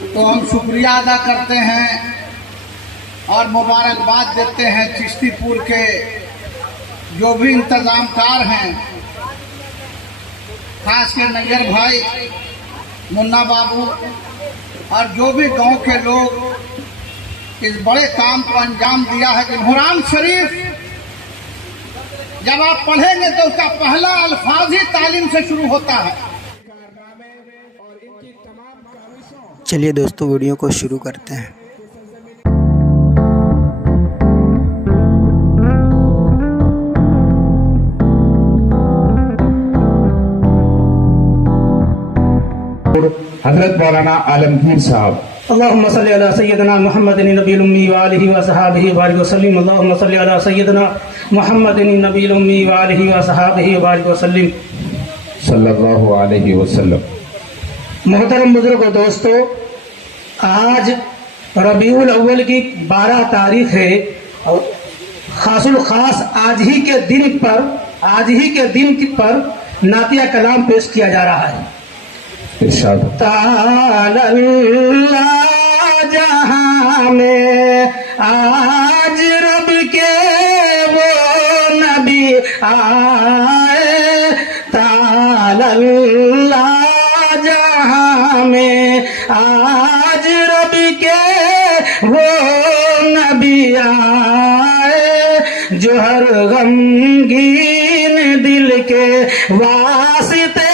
تو ہم شکریہ ادا کرتے ہیں اور مبارکباد دیتے ہیں چشتی پور کے جو بھی انتظام کار ہیں، خاص کے نیر بھائی، منا بابو اور جو بھی گاؤں کے لوگ اس بڑے کام کو انجام دیا ہے کہ قرآن شریف جب آپ پڑھیں گے تو اس کا پہلا الفاظ ہی تعلیم سے شروع ہوتا ہے۔ چلیے دوستو ویڈیو کو شروع کرتے ہیں۔ حضرت مولانا عالمگیر صاحب۔ اللهم صل على سيدنا محمد النبي الأمي وآله وصحابه وبارك وسلم۔ اللهم صل على سيدنا محمد النبي الأمي وآله وصحابه وبارك وسلم صلی اللہ علیہ وسلم۔ محترم بزرگ و دوستو، آج ربیع الاول کی 12 تاریخ ہے اور خاص الخاص آج ہی کے دن پر نعتیہ کلام پیش کیا جا رہا ہے۔ ارشاد۔ تعالی اللہ جہاں میں آج رب کے وہ نبی آئے، تعالی اللہ جہاں میں آج رب کے وہ نبی آئے، جو ہر غمگین دل کے واسطے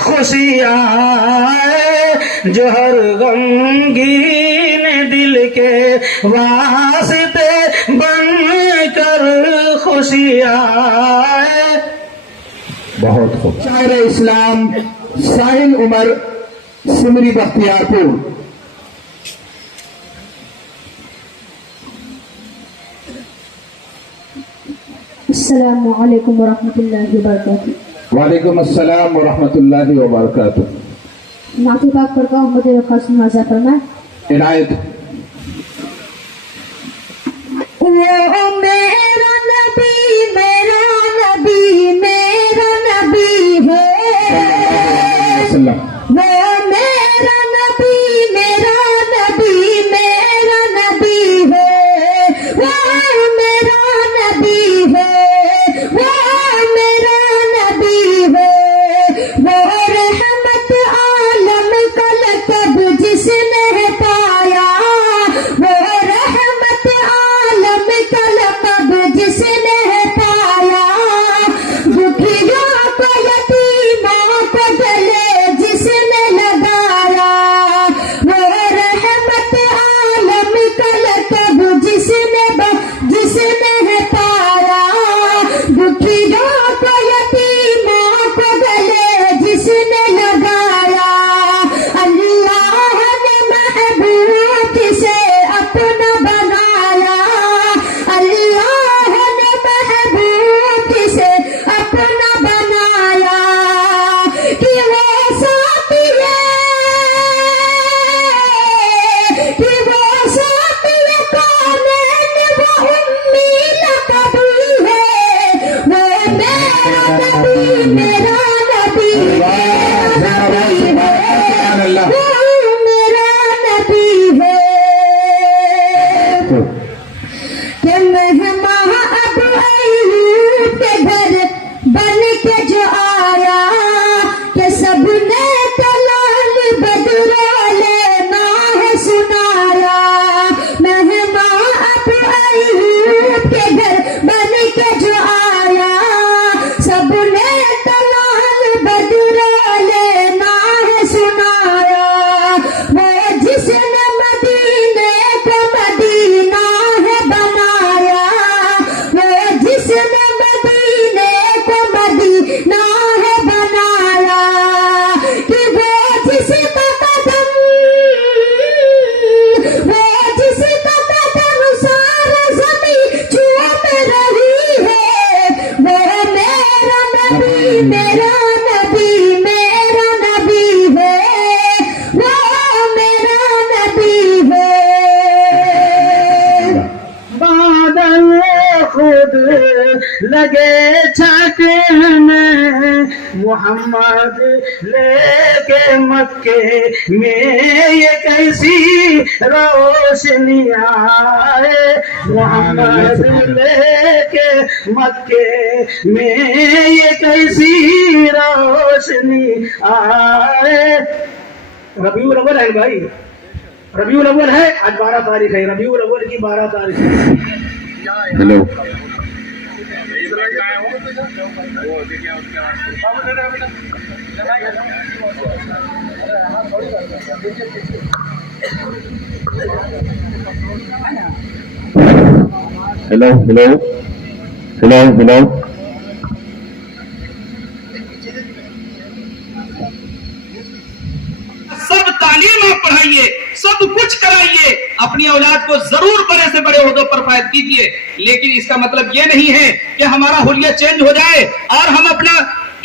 خوشی آئے، جو ہر غمگین دل کے واسطے بن کر خوشی آئے۔ بہت خوب۔ شاعر اسلام ساحل عمر سمری بختیار پور۔ السلام علیکم ورحمۃ اللہ وبرکاتہ۔ وعلیکم السلام ورحمۃ اللہ وبرکاتہ۔ نعت پاک پڑھتا ہوں، مجھے خاص مزہ کرنا عنایت۔ وہ میرا نبی میرا نبی میرا نبی ہے، وہ میرا نبی میرا نبی میرا نبی ہے، وہ میرا نبی ہے، وہ میرا نبی ہے، وہ رحمت عالم کا لقب جس نے پایا، وہ رحمت عالم کا لقب جس نے پایا، دکھیوں کو یتیموں کو گلے جس نے لگایا، وہ رحمت عالم کا لقب جس نے پایا، دکھیوں کو یتیموں کو گلے جس نے لگایا، اللہ نے محبوب سے اپنا بنایا، اللہ نے محبوب سے اپنا بنایا، کہ وہ ساتھی ہے، کہ وہ ساتھی کونین وہ امی لقب ہے، وہ میرا نبی میرا نبی میرا نبی ہے، وہ میرا نبی ہے، کہ مہمان اب ایوب کے گھر بن کے جو آیا، کہ سب نے تلال بدرا لینا ہے سنایا، مہمان اب ایوب کے گھر بن کے جو آیا، سب نے تلال بدرا لینا ہے سنایا، وہ جس نے مدینے کو مدینہ ہے بنایا، وہ جس نے مدینے کو مدینہ ہے بنایا، کہ وہ جس کا قدم سارا زمین چوم رہی ہے، وہ میرا نبی میرا نبی میرا نبی ہے، وہ میرا نبی ہے۔ بادل خود لگے چھاٹے میں محمد لے کے مکے میں یہ کیسی روشنی آئے محمد لے کے مکے میں یہ کیسی روشنی آئے. ربیع الاول ہے بھائی, ربیع الاول ہے, آج 12 تاریخ ہے, ربیع الاول کی 12 تاریخ ہے. Hello hello hello hello hello سب تعلیم آپ پڑھائیے, سب کچھ کرائیے, اپنی اولاد کو ضرور بڑے سے بڑے عہدوں پر فائز کیجیے, لیکن اس کا مطلب یہ نہیں ہے کہ ہمارا حلیہ چینج ہو جائے اور ہم اپنا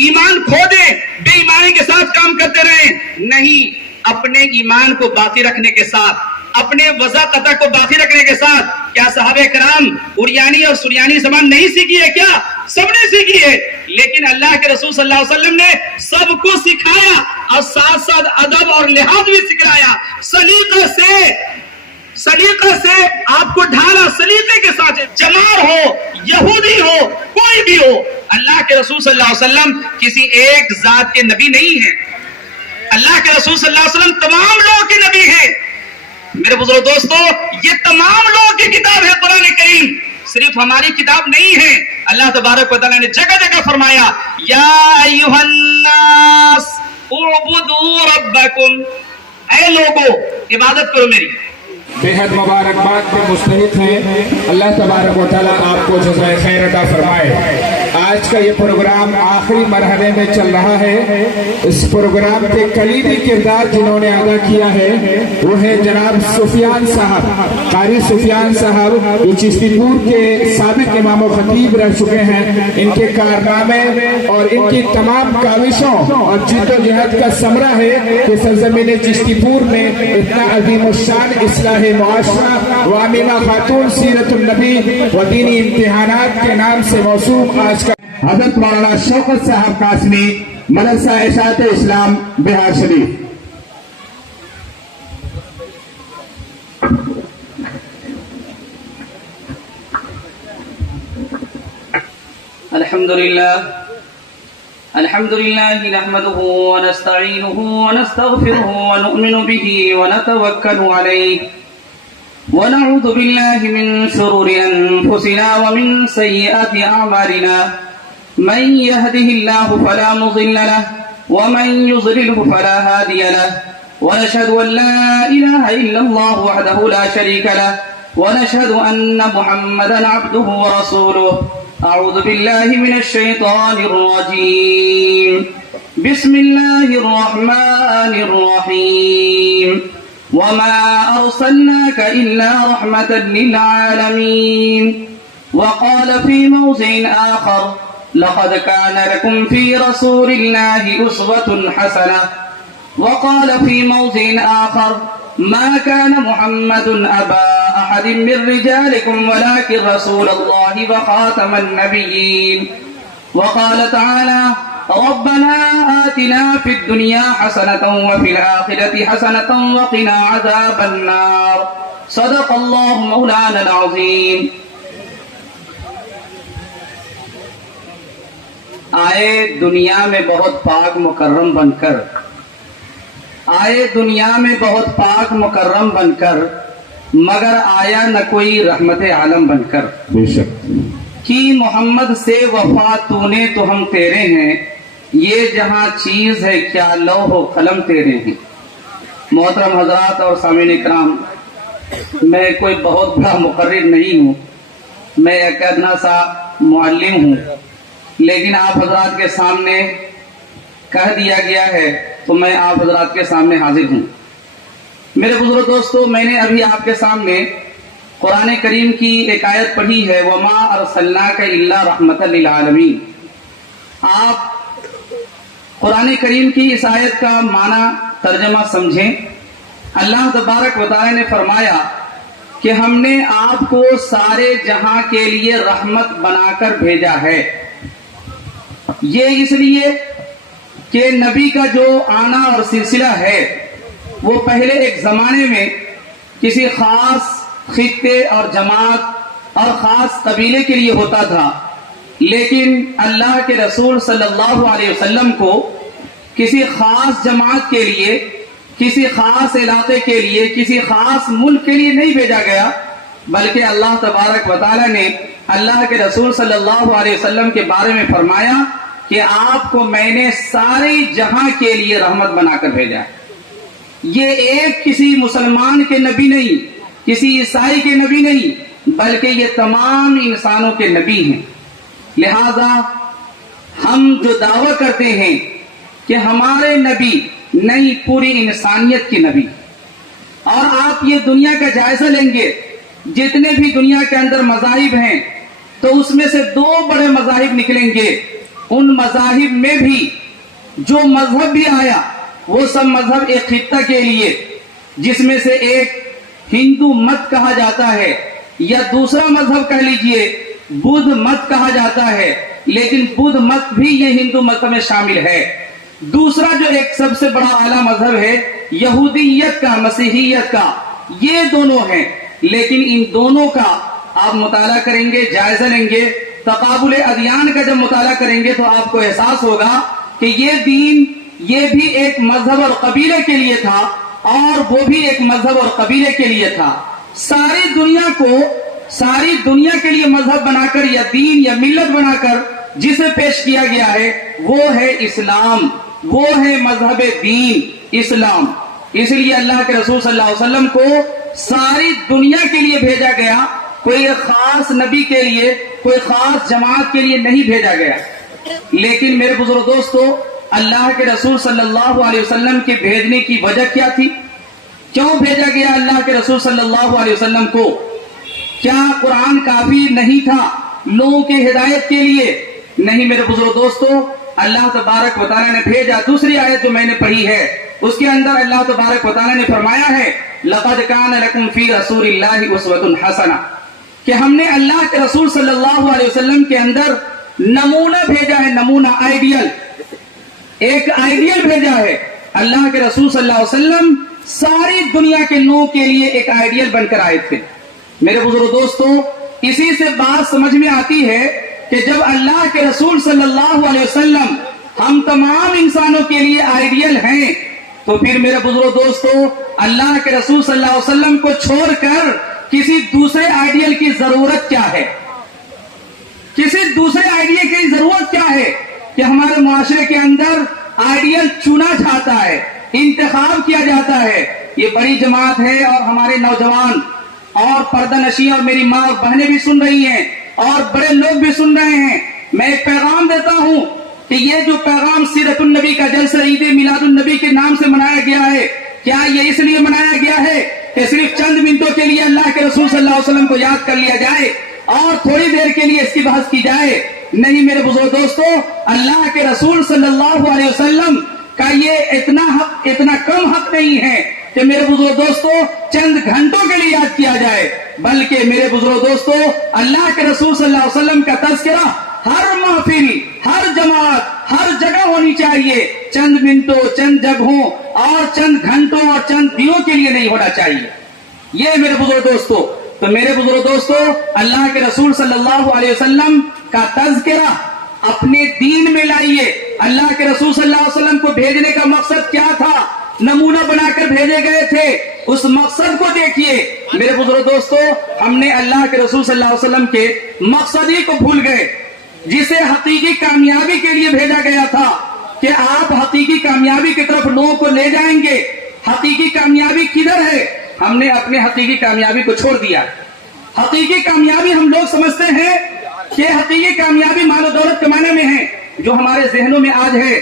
ایمان کھو دیں, بے ایمانی کے ساتھ کام کرتے رہیں. نہیں, اپنے ایمان کو باقی رکھنے کے ساتھ, اپنے وضاحت کو باقی رکھنے کے ساتھ. کیا صحابہ کرام اریانی اور سریانی زبان نہیں سیکھی ہے؟ کیا سب نے سیکھی ہے, لیکن اللہ کے رسول صلی اللہ علیہ وسلم نے سب کو سکھایا اور ساتھ ساتھ ادب اور لحاظ بھی سکھلایا. سلیقے سے آپ کو ڈھالا, سلیقے کے ساتھ, جمار ہو, یہودی ہو, کوئی بھی ہو, اللہ کے رسول صلی اللہ علیہ وسلم کسی ایک ذات کے نبی نہیں ہیں. اللہ کے رسول صلی اللہ علیہ وسلم تمام لوگوں کے نبی ہیں. میرے بزرگ دوستو, یہ تمام لوگوں کی کتاب ہے قرآن کریم, صرف ہماری کتاب نہیں ہے. اللہ تبارک و تعالیٰ نے جگہ جگہ فرمایا یا ایھا الناس اعبدوا ربکم, اے لوگو عبادت کرو میری. بے حد مبارکباد کے مستحق ہیں. اللہ تبارک و تعالیٰ آپ کو جزائے خیر عطا فرمائے. آج کا یہ پروگرام آخری مرحلے میں چل رہا ہے. اس پروگرام کے کلیدی کردار جنہوں نے ادا کیا ہے وہ ہے جناب سفیان صاحب, قاری سفیان صاحب, جو چشتی پور کے سابق امام و خطیب رہ چکے ہیں. ان کے کارنامے اور ان کی تمام کاوشوں اور جد و جہد کا ثمرہ ہے کہ سرزمین چشتی پور میں اتنا عظیم الشان اصلاح معاشرہ و آمینہ خاتون سیرت النبی و دینی امتحانات کے نام سے موسوم آج کا حضرت مولانا شوکت صاحب قاسمی, مدرسہ اشاعت اسلام بہار شریف. الحمد لله نحمده ونستعينه ونستغفره ونؤمن به ونتوكل عليه ونعوذ بالله من شرور أنفسنا ومن سيئات أعمالنا, من يهده الله فلا مضل له ومن يضلله فلا هادي له, ونشهد أن لا إله إلا الله وحده لا شريك له, ونشهد أن محمدا عبده ورسوله. أعوذ بالله من الشيطان الرجيم. بسم الله الرحمن الرحيم. وما أرسلناك إلا رحمة للعالمين. وقال في موضع آخر لقد كان لكم في رسول الله أسوة حسنة. وقال في موضع آخر ما كان محمد أبا أحد من رجالكم ولكن رسول الله وخاتم النبيين. وقال تعالى ربنا آتنا في الدنيا حسنة وفي الآخرة حسنة وقنا عذاب النار. صدق الله مولانا العظيم. آئے دنیا میں بہت پاک مکرم بن کر, آئے دنیا میں بہت پاک مکرم بن کر, مگر آیا نہ کوئی رحمت عالم بن کر. بے شک کی محمد سے وفا تو نے تو ہم تیرے ہیں, یہ جہاں چیز ہے کیا لوح و قلم تیرے ہیں. محترم حضرات اور سامعین اکرام, میں کوئی بہت بڑا مقرر نہیں ہوں, میں ایک ادنا سا معلم ہوں, لیکن آپ حضرات کے سامنے کہہ دیا گیا ہے تو میں آپ حضرات کے سامنے حاضر ہوں. میرے بزرگ دوستو, میں نے ابھی آپ کے سامنے قرآن کریم کی ایک آیت پڑھی ہے, وَمَا أَرْسَلْنَاكَ إِلَّا رَحْمَةً لِلْعَالَمِينَ. آپ قرآن کریم کی اس آیت کا معنی ترجمہ سمجھیں. اللہ تبارک و تعالی نے فرمایا کہ ہم نے آپ کو سارے جہاں کے لیے رحمت بنا کر بھیجا ہے. یہ اس لیے کہ نبی کا جو آنا اور سلسلہ ہے وہ پہلے ایک زمانے میں کسی خاص خطے اور جماعت اور خاص قبیلے کے لیے ہوتا تھا، لیکن اللہ کے رسول صلی اللہ علیہ وسلم کو کسی خاص جماعت کے لیے، کسی خاص علاقے کے لیے، کسی خاص ملک کے لیے نہیں بھیجا گیا، بلکہ اللہ تبارک و تعالی نے اللہ کے رسول صلی اللہ علیہ وسلم کے بارے میں فرمایا کہ آپ کو میں نے سارے جہاں کے لیے رحمت بنا کر بھیجا. یہ ایک کسی مسلمان کے نبی نہیں، کسی عیسائی کے نبی نہیں، بلکہ یہ تمام انسانوں کے نبی ہیں. لہذا ہم جو دعویٰ کرتے ہیں کہ ہمارے نبی نہیں، پوری انسانیت کے نبی. اور آپ یہ دنیا کا جائزہ لیں گے، جتنے بھی دنیا کے اندر مذاہب ہیں تو اس میں سے 2 بڑے مذاہب نکلیں گے. ان مذاہب میں بھی جو مذہب بھی آیا وہ سب مذہب ایک خطہ کے لیے، جس میں سے ایک ہندو مت کہا جاتا ہے، یا دوسرا مذہب کہہ لیجئے بدھ مت کہا جاتا ہے، لیکن بدھ مت بھی یہ ہندو مت میں شامل ہے. دوسرا جو ایک سب سے بڑا اعلیٰ مذہب ہے یہودیت کا، مسیحیت کا، یہ دونوں ہیں. لیکن ان دونوں کا آپ مطالعہ کریں گے، جائزہ لیں گے، تقابل ادیان کا جب مطالعہ کریں گے تو آپ کو احساس ہوگا کہ یہ دین یہ بھی ایک مذہب اور قبیلے کے لیے تھا، اور وہ بھی ایک مذہب اور قبیلے کے لیے تھا. ساری دنیا کے لیے مذہب بنا کر یا دین یا ملت بنا کر جسے پیش کیا گیا ہے وہ ہے اسلام، وہ ہے مذہب دین اسلام. اس لیے اللہ کے رسول صلی اللہ علیہ وسلم کو ساری دنیا کے لیے بھیجا گیا، کوئی خاص نبی کے لیے، کوئی خاص جماعت کے لیے نہیں بھیجا گیا. لیکن میرے بزرگ دوستو، اللہ کے رسول صلی اللہ علیہ وسلم کے بھیجنے کی وجہ کیا تھی؟ کیوں بھیجا گیا اللہ کے رسول صلی اللہ علیہ وسلم کو؟ کیا قرآن کافی نہیں تھا لوگوں کی ہدایت کے لیے؟ نہیں میرے بزرگ دوستو، اللہ تبارک و تعالیٰ نے بھیجا. دوسری آیت جو میں نے پڑھی ہے اس کے اندر اللہ تبارک و تعالیٰ نے فرمایا ہے لَقَدْ كَانَ لَكُمْ فِي رَسُولِ اللَّهِ أُسْوَةٌ حَسَنَةٌ، کہ ہم نے اللہ کے رسول صلی اللہ علیہ وسلم کے اندر نمونہ بھیجا ہے. نمونہ، آئیڈیل، ایک آئیڈیل بھیجا ہے. اللہ کے رسول صلی اللہ علیہ وسلم ساری دنیا کے لوگوں کے لیے ایک آئیڈیل بن کر آئے تھے. میرے بزرگ دوستو، اسی سے بات سمجھ میں آتی ہے کہ جب اللہ کے رسول صلی اللہ علیہ وسلم ہم تمام انسانوں کے لیے آئیڈیل ہیں تو پھر میرے بزرگ دوستو اللہ کے رسول صلی اللہ علیہ وسلم کو چھوڑ کر کسی دوسرے آئیڈیل کی ضرورت کیا ہے؟ کسی دوسرے آئیڈیل کی ضرورت کیا ہے کہ ہمارے معاشرے کے اندر آئیڈیل چنا جاتا ہے، انتخاب کیا جاتا ہے. یہ بڑی جماعت ہے اور ہمارے نوجوان اور پردہ نشین اور میری ماں اور بہنیں بھی سن رہی ہیں اور بڑے لوگ بھی سن رہے ہیں. میں ایک پیغام دیتا ہوں کہ یہ جو پیغام سیرت النبی کا جلسہ عید میلاد النبی کے نام سے منایا گیا ہے، کیا یہ اس لیے منایا گیا ہے کہ صرف چند منٹوں کے لیے اللہ کے رسول صلی اللہ علیہ وسلم کو یاد کر لیا جائے اور تھوڑی دیر کے لیے اس کی بحث کی جائے؟ نہیں میرے بزرگ دوستو، اللہ کے رسول صلی اللہ علیہ وسلم کا یہ اتنا کم حق نہیں ہے کہ میرے بزرگ دوستو چند گھنٹوں کے لیے یاد کیا جائے، بلکہ میرے بزرگ دوستو اللہ کے رسول صلی اللہ علیہ وسلم کا تذکرہ ہر محفل، ہر جماعت، ہر جگہ ہونی چاہیے. چند منٹوں، چند جگہوں اور چند گھنٹوں اور چند دنوں کے لیے نہیں ہونا چاہیے. یہ میرے بزرگ دوستو، تو میرے بزرگ دوستو اللہ کے رسول صلی اللہ علیہ وسلم کا تذکرہ اپنے دین میں لائیے. اللہ کے رسول صلی اللہ علیہ وسلم کو بھیجنے کا مقصد کیا تھا؟ نمونہ بنا کر بھیجے گئے تھے، اس مقصد کو دیکھیے. میرے بزرگ دوستو، ہم نے اللہ کے رسول صلی اللہ علیہ وسلم کے مقصد ہی کو بھول گئے، جسے حقیقی کامیابی کے لیے بھیجا گیا تھا کہ آپ حقیقی کامیابی کی طرف لوگوں کو لے جائیں گے. حقیقی کامیابی کدھر ہے؟ ہم نے اپنے حقیقی کامیابی کو چھوڑ دیا. حقیقی کامیابی ہم لوگ سمجھتے ہیں کہ حقیقی کامیابی مال و دولت کمانے میں ہے، جو ہمارے ذہنوں میں آج ہے،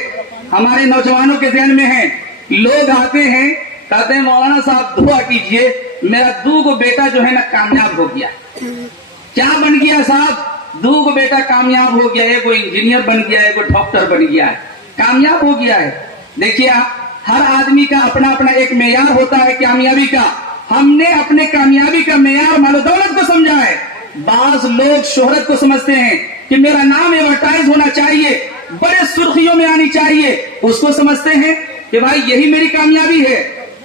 ہمارے نوجوانوں کے ذہن میں ہے. لوگ آتے ہیں کہتے ہیں مولانا صاحب دعا کیجئے، میرا 2 بیٹا جو ہے نا کامیاب ہو گیا. کیا بن گیا صاحب؟ 2 بیٹا کامیاب ہو گیا، ایک انجینئر بن گیا، ایک ڈاکٹر بن گیا ہے، کامیاب ہو گیا ہے. دیکھیے ہر آدمی کا اپنا اپنا ایک معیار ہوتا ہے کامیابی کا. हमने अपने कामयाबी का मेयार मालो दौलत को समझा है। बाज लोग शोहरत को समझते हैं कि मेरा नाम एडवर्टाइज होना चाहिए, बड़े सुर्खियों में आनी चाहिए, उसको समझते हैं कि भाई यही मेरी कामयाबी है।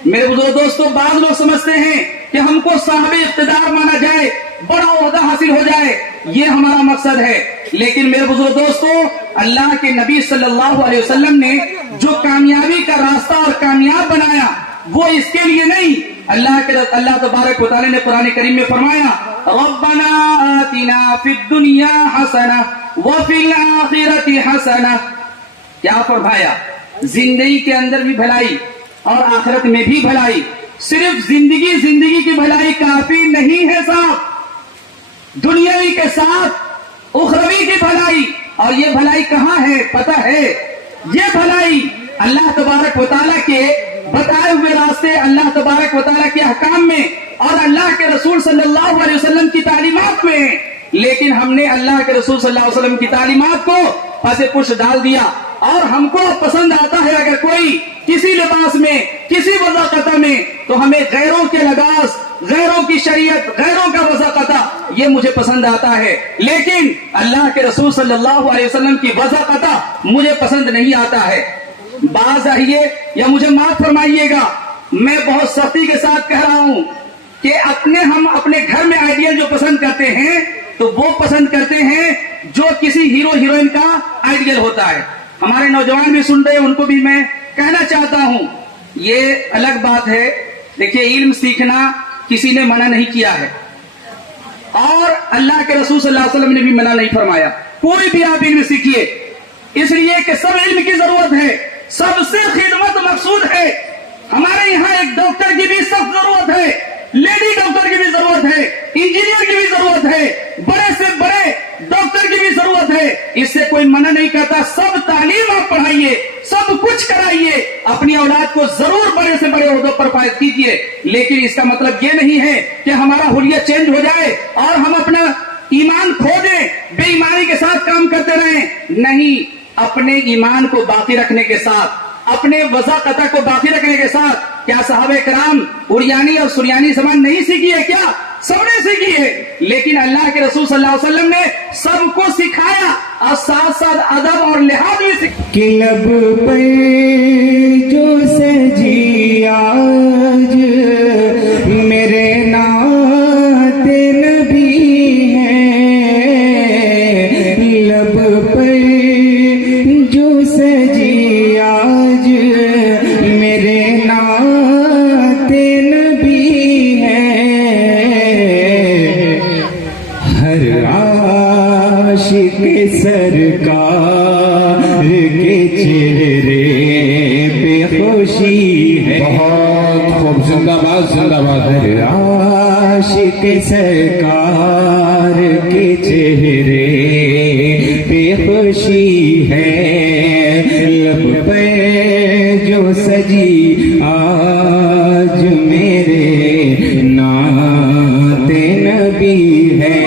मेरे बुजुर्ग दोस्तों, बाज लोग समझते हैं कि हमको साहब इख्तिदार माना जाए, बड़ा ओहदा हासिल हो जाए, ये हमारा मकसद है। लेकिन मेरे बुजुर्ग दोस्तों, अल्लाह के नबी सल्लल्लाहु अलैहि वसल्लम ने जो कामयाबी का रास्ता और कामयाब बनाया वो इसके लिए नहीं। अल्लाह तबारक व तआला ने कुरान करीम में फरमाया, रब्बना आतिना फिद दुनिया हसना व फिल आखिरति हसना। क्या फरमाया? जिंदगी के अंदर भी भलाई और आखिरत में भी भलाई। सिर्फ जिंदगी की भलाई काफी नहीं है साहब, दुनियावी के साथ उखरवी की भलाई। और ये भलाई कहाँ है पता है? ये भलाई अल्लाह तबारक व तआला के बताए हुए रास्ते, अल्लाह तबारक व तआला के अहकाम में और अल्लाह के रसूल सल्लल्लाहु अलैहि वसल्लम की तालीमात में है। लेकिन हमने अल्लाह के रसूल सल्लल्लाहु अलैहि वसल्लम की तालीमात को पासे पुश डाल दिया। और हमको पसंद आता है अगर कोई किसी लिबास में, किसी वज़ाक़ता में, तो हमें गैरों के लिबास, गैरों की शरीयत, गैरों का वज़ाक़ता, ये मुझे पसंद आता है। लेकिन अल्लाह के रसूल सल्लल्लाहु अलैहि वसल्लम की वज़ाक़ता मुझे पसंद नहीं आता है। बाज आइए या मुझे माफ फरमाइएगा, मैं बहुत सख्ती के साथ कह रहा हूं कि हम अपने घर में आइडियल जो पसंद करते हैं तो वो पसंद करते हैं जो किसी हीरो हीरोइन का आइडियल होता है। हमारे नौजवान भी सुन रहे हैं, उनको भी मैं कहना चाहता हूं, ये अलग बात है। देखिए, इल्म सीखना किसी ने मना नहीं किया है और अल्लाह के रसूल सल्लल्लाहु अलैहि वसल्लम ने भी मना नहीं फरमाया। कोई भी आप इल्म सीखिए, इसलिए कि सब इल्म की जरूरत है, सबसे खिदमत मकसूद है। हमारे यहाँ एक डॉक्टर की भी सख्त जरूरत है, लेडी डॉक्टर की भी जरूरत है, इंजीनियर की भी जरूरत है, बड़े से बड़े डॉक्टर की भी जरूरत है। इससे कोई मना नहीं करता, सब तालीम आप पढ़ाइए, सब कुछ कराइए, अपनी औलाद को जरूर बड़े से बड़े ओहदों पर फायद कीजिए। लेकिन इसका मतलब ये नहीं है कि हमारा हुलिया चेंज हो जाए और हम अपना ईमान खो दें, बेईमानी के साथ काम करते रहें। नहीं, अपने ईमान को बाकी रखने के साथ, अपने वज़ाक़ता को बाकी रखने के साथ। क्या साहबे कराम उरियानी और सुरियानी ज़बान नहीं सीखी है? क्या सबने सीखी है। लेकिन अल्लाह के रसूल सल्लल्लाहु अलैहि वसल्लम ने सबको सिखाया और साथ साथ अदब और लिहाज भी सिखाया। कि लब पे जो सजी आज मेरे नाते नबी है, लब पे जो सजी आज मेरे नाते नबी है, हर आशिक सरकार के चेहरे पे खुशी है। बहुत खूब, जिंदाबाद जिंदाबाद। हर आशिक सरकार के चेहरे पे खुशी है, लब पे जो सजी आज मेरे नाते नबी है।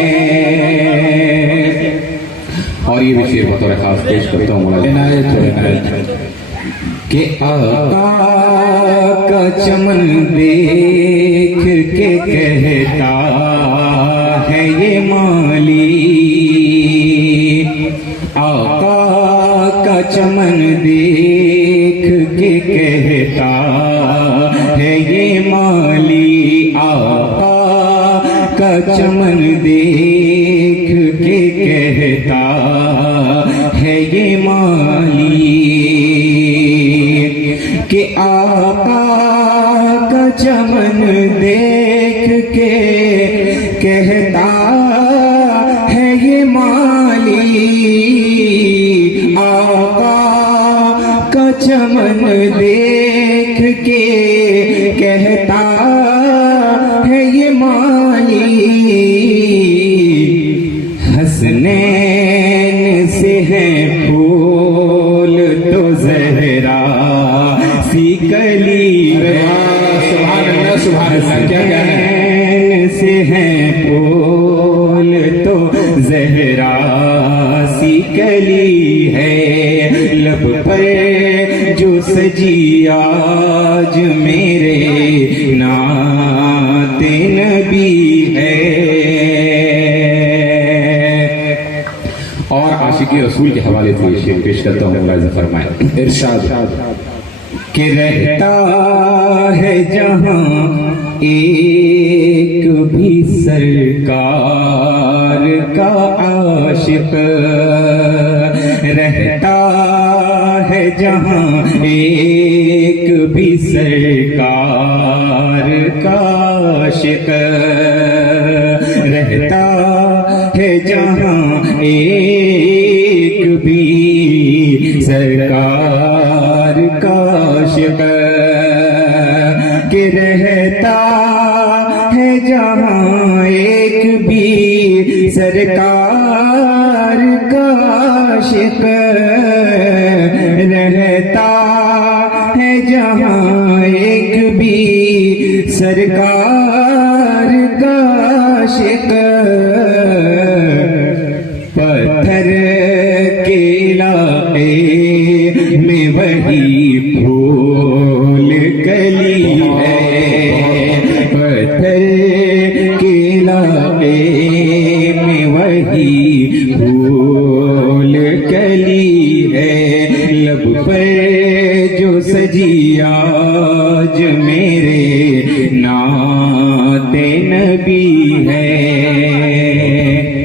और ये भी शेर बतौर खास पेश करता हूँ कि आका का चमन देख के कहता है ये माली, आका का चमन देख के कहता है ये माली, आका का चमन देख के कहता है ये माली, कि आका का चमन देख के कहता है ये माली, आका का चमन देख के कहता है ये माली, हसनैन से है फूल तो ज़हरा सी कली है, हसनैन से है फूल तो ज़हरा सी कली है, लब पर जो सजी आज मेरे नाम रसूल के हवाले से ये शेर पेश करता हूँ। मुलाज़ा फरमाएं। इरशाद कि रहता है जहाँ एक भी सरकार का आशिक, रहता है जहाँ एक भी सरकार का आशिक, रहता है जहाँ एक भी सरकार का आशिक, कि रहता है जहाँ एक भी सरकार का आशिक, रहता है जहाँ एक भी सरकार का आशिक, पत्थर के लाए में वही फूल कली है, पत्थर के लाए में वही फूल कली है, लब पर जो सजी आज मेरे नाते नबी है।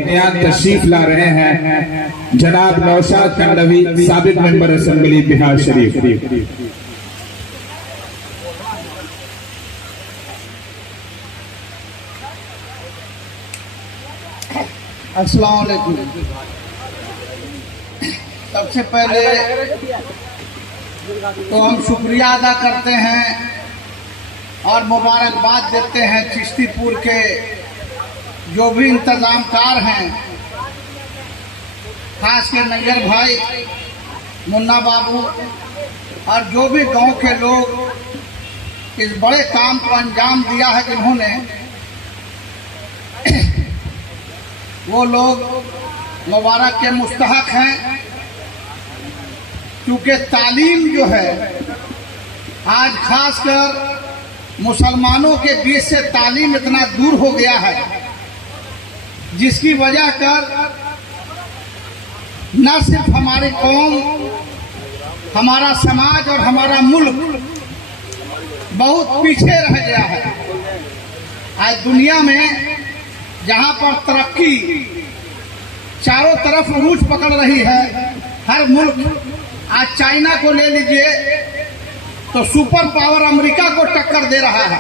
यहाँ तशरीफ ला रहे हैं जनाब नौशाद कंडवी, साबिक मेंबर असेंबली बिहार शरीफ। अस्सलाम वालेकुम। सबसे पहले तो हम शुक्रिया अदा करते हैं और मुबारकबाद देते हैं चिश्तीपुर के जो भी इंतजामकार हैं, खास के नैयर भाई, मुन्ना बाबू और जो भी गांव के लोग इस बड़े काम को अंजाम दिया है जिन्होंने, वो लोग मुबारक के मुस्तहक हैं। क्योंकि तालीम जो है आज खासकर मुसलमानों के बीच से तालीम इतना दूर हो गया है, जिसकी वजह कर न सिर्फ हमारी कौम, हमारा समाज और हमारा मुल्क बहुत पीछे रह गया है। आज दुनिया में जहां पर तरक्की चारों तरफ उरूज पकड़ रही है, हर मुल्क, आज चाइना को ले लीजिए तो सुपर पावर अमेरिका को टक्कर दे रहा है।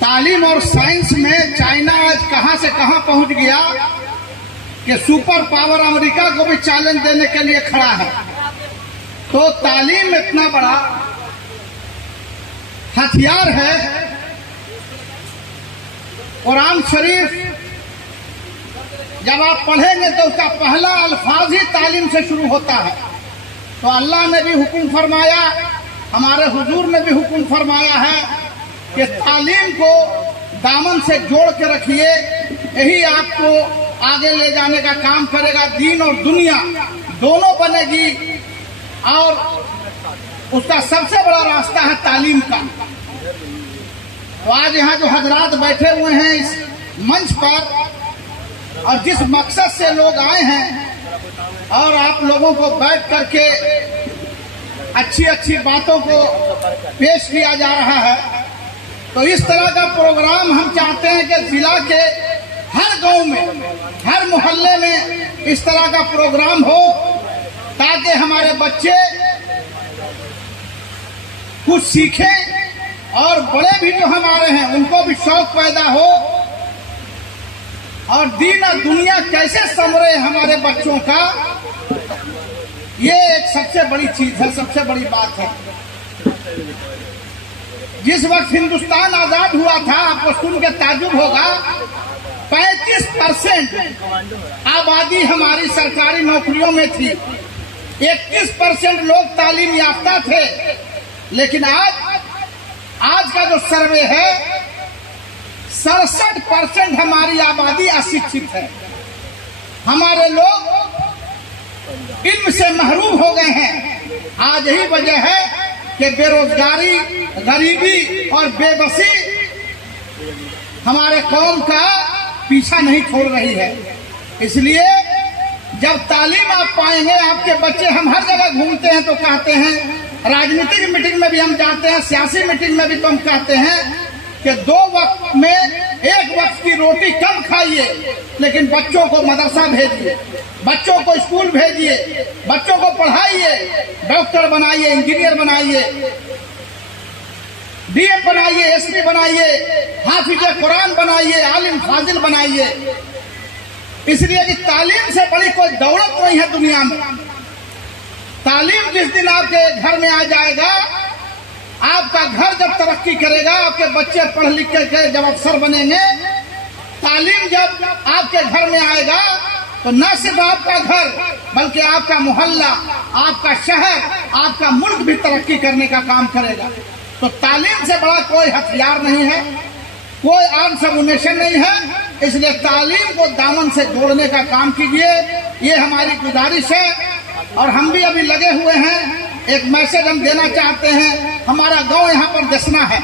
तालीम और साइंस में चाइना आज कहां से कहां पहुंच गया कि सुपर पावर अमेरिका को भी चैलेंज देने के लिए खड़ा है। तो तालीम इतना बड़ा हथियार है। कुरान शरीफ जब आप पढ़ेंगे तो उसका पहला अल्फाज ही तालीम से शुरू होता है। तो अल्लाह ने भी हुक्म फरमाया, हमारे हुजूर ने भी हुक्म फरमाया है कि तालीम को दामन से जोड़ के रखिए, यही आपको आगे ले जाने का काम करेगा। दीन और दुनिया दोनों बनेगी और उसका सबसे बड़ा रास्ता है तालीम का। तो आज यहाँ जो हजरात बैठे हुए हैं इस मंच पर और जिस मकसद से लोग आए हैं और आप लोगों को बैठ करके अच्छी अच्छी बातों को पेश किया जा रहा है, तो इस तरह का प्रोग्राम हम चाहते हैं कि जिला के हर गांव में, हर मोहल्ले में इस तरह का प्रोग्राम हो, ताकि हमारे बच्चे कुछ सीखें और बड़े भी जो हमारे हैं उनको भी शौक पैदा हो और दीन और दुनिया कैसे संवरे हमारे बच्चों का, ये एक सबसे बड़ी चीज है, सबसे बड़ी बात है। जिस वक्त हिंदुस्तान आजाद हुआ था, आपको सुन के ताज्जुब होगा, 35% आबादी हमारी सरकारी नौकरियों में थी, 21% लोग तालीम याफ्ता थे। लेकिन आज का जो सर्वे है 67% हमारी आबादी अशिक्षित है। हमारे लोग इल्म से महरूम हो गए हैं। आज यही वजह है कि बेरोजगारी, गरीबी और बेबसी हमारे कौम का पीछा नहीं छोड़ रही है। इसलिए जब तालीम आप पाएंगे, आपके बच्चे, हम हर जगह घूमते हैं तो कहते हैं, राजनीतिक मीटिंग में भी हम जाते हैं, सियासी मीटिंग में भी तो हम कहते हैं कि 2 वक्त में 1 वक्त की रोटी कम खाइए, लेकिन बच्चों को मदरसा भेजिए, बच्चों को स्कूल भेजिए, बच्चों को पढ़ाइए, डॉक्टर बनाइए, इंजीनियर बनाइए, डीएम बनाइए, एसपी बनाइए, हाफिज कुरान बनाइए, आलिम फाजिल बनाइए। इसलिए कि तालीम से बड़ी कोई दौलत नहीं है दुनिया में। तालीम जिस दिन आपके घर में आ जाएगा, आपका घर जब तरक्की करेगा, आपके बच्चे पढ़ लिख के जब अफसर बनेंगे, तालीम जब आपके घर में आएगा तो न सिर्फ आपका घर बल्कि आपका मोहल्ला, आपका शहर, आपका मुल्क भी तरक्की करने का काम करेगा। तो तालीम से बड़ा कोई हथियार नहीं है, कोई आर्म समुनेशन नहीं है। इसलिए तालीम को दामन से जोड़ने का काम कीजिए, ये हमारी गुजारिश है। और हम भी अभी लगे हुए हैं, एक मैसेज हम देना चाहते हैं। हमारा गांव यहाँ पर दसना है,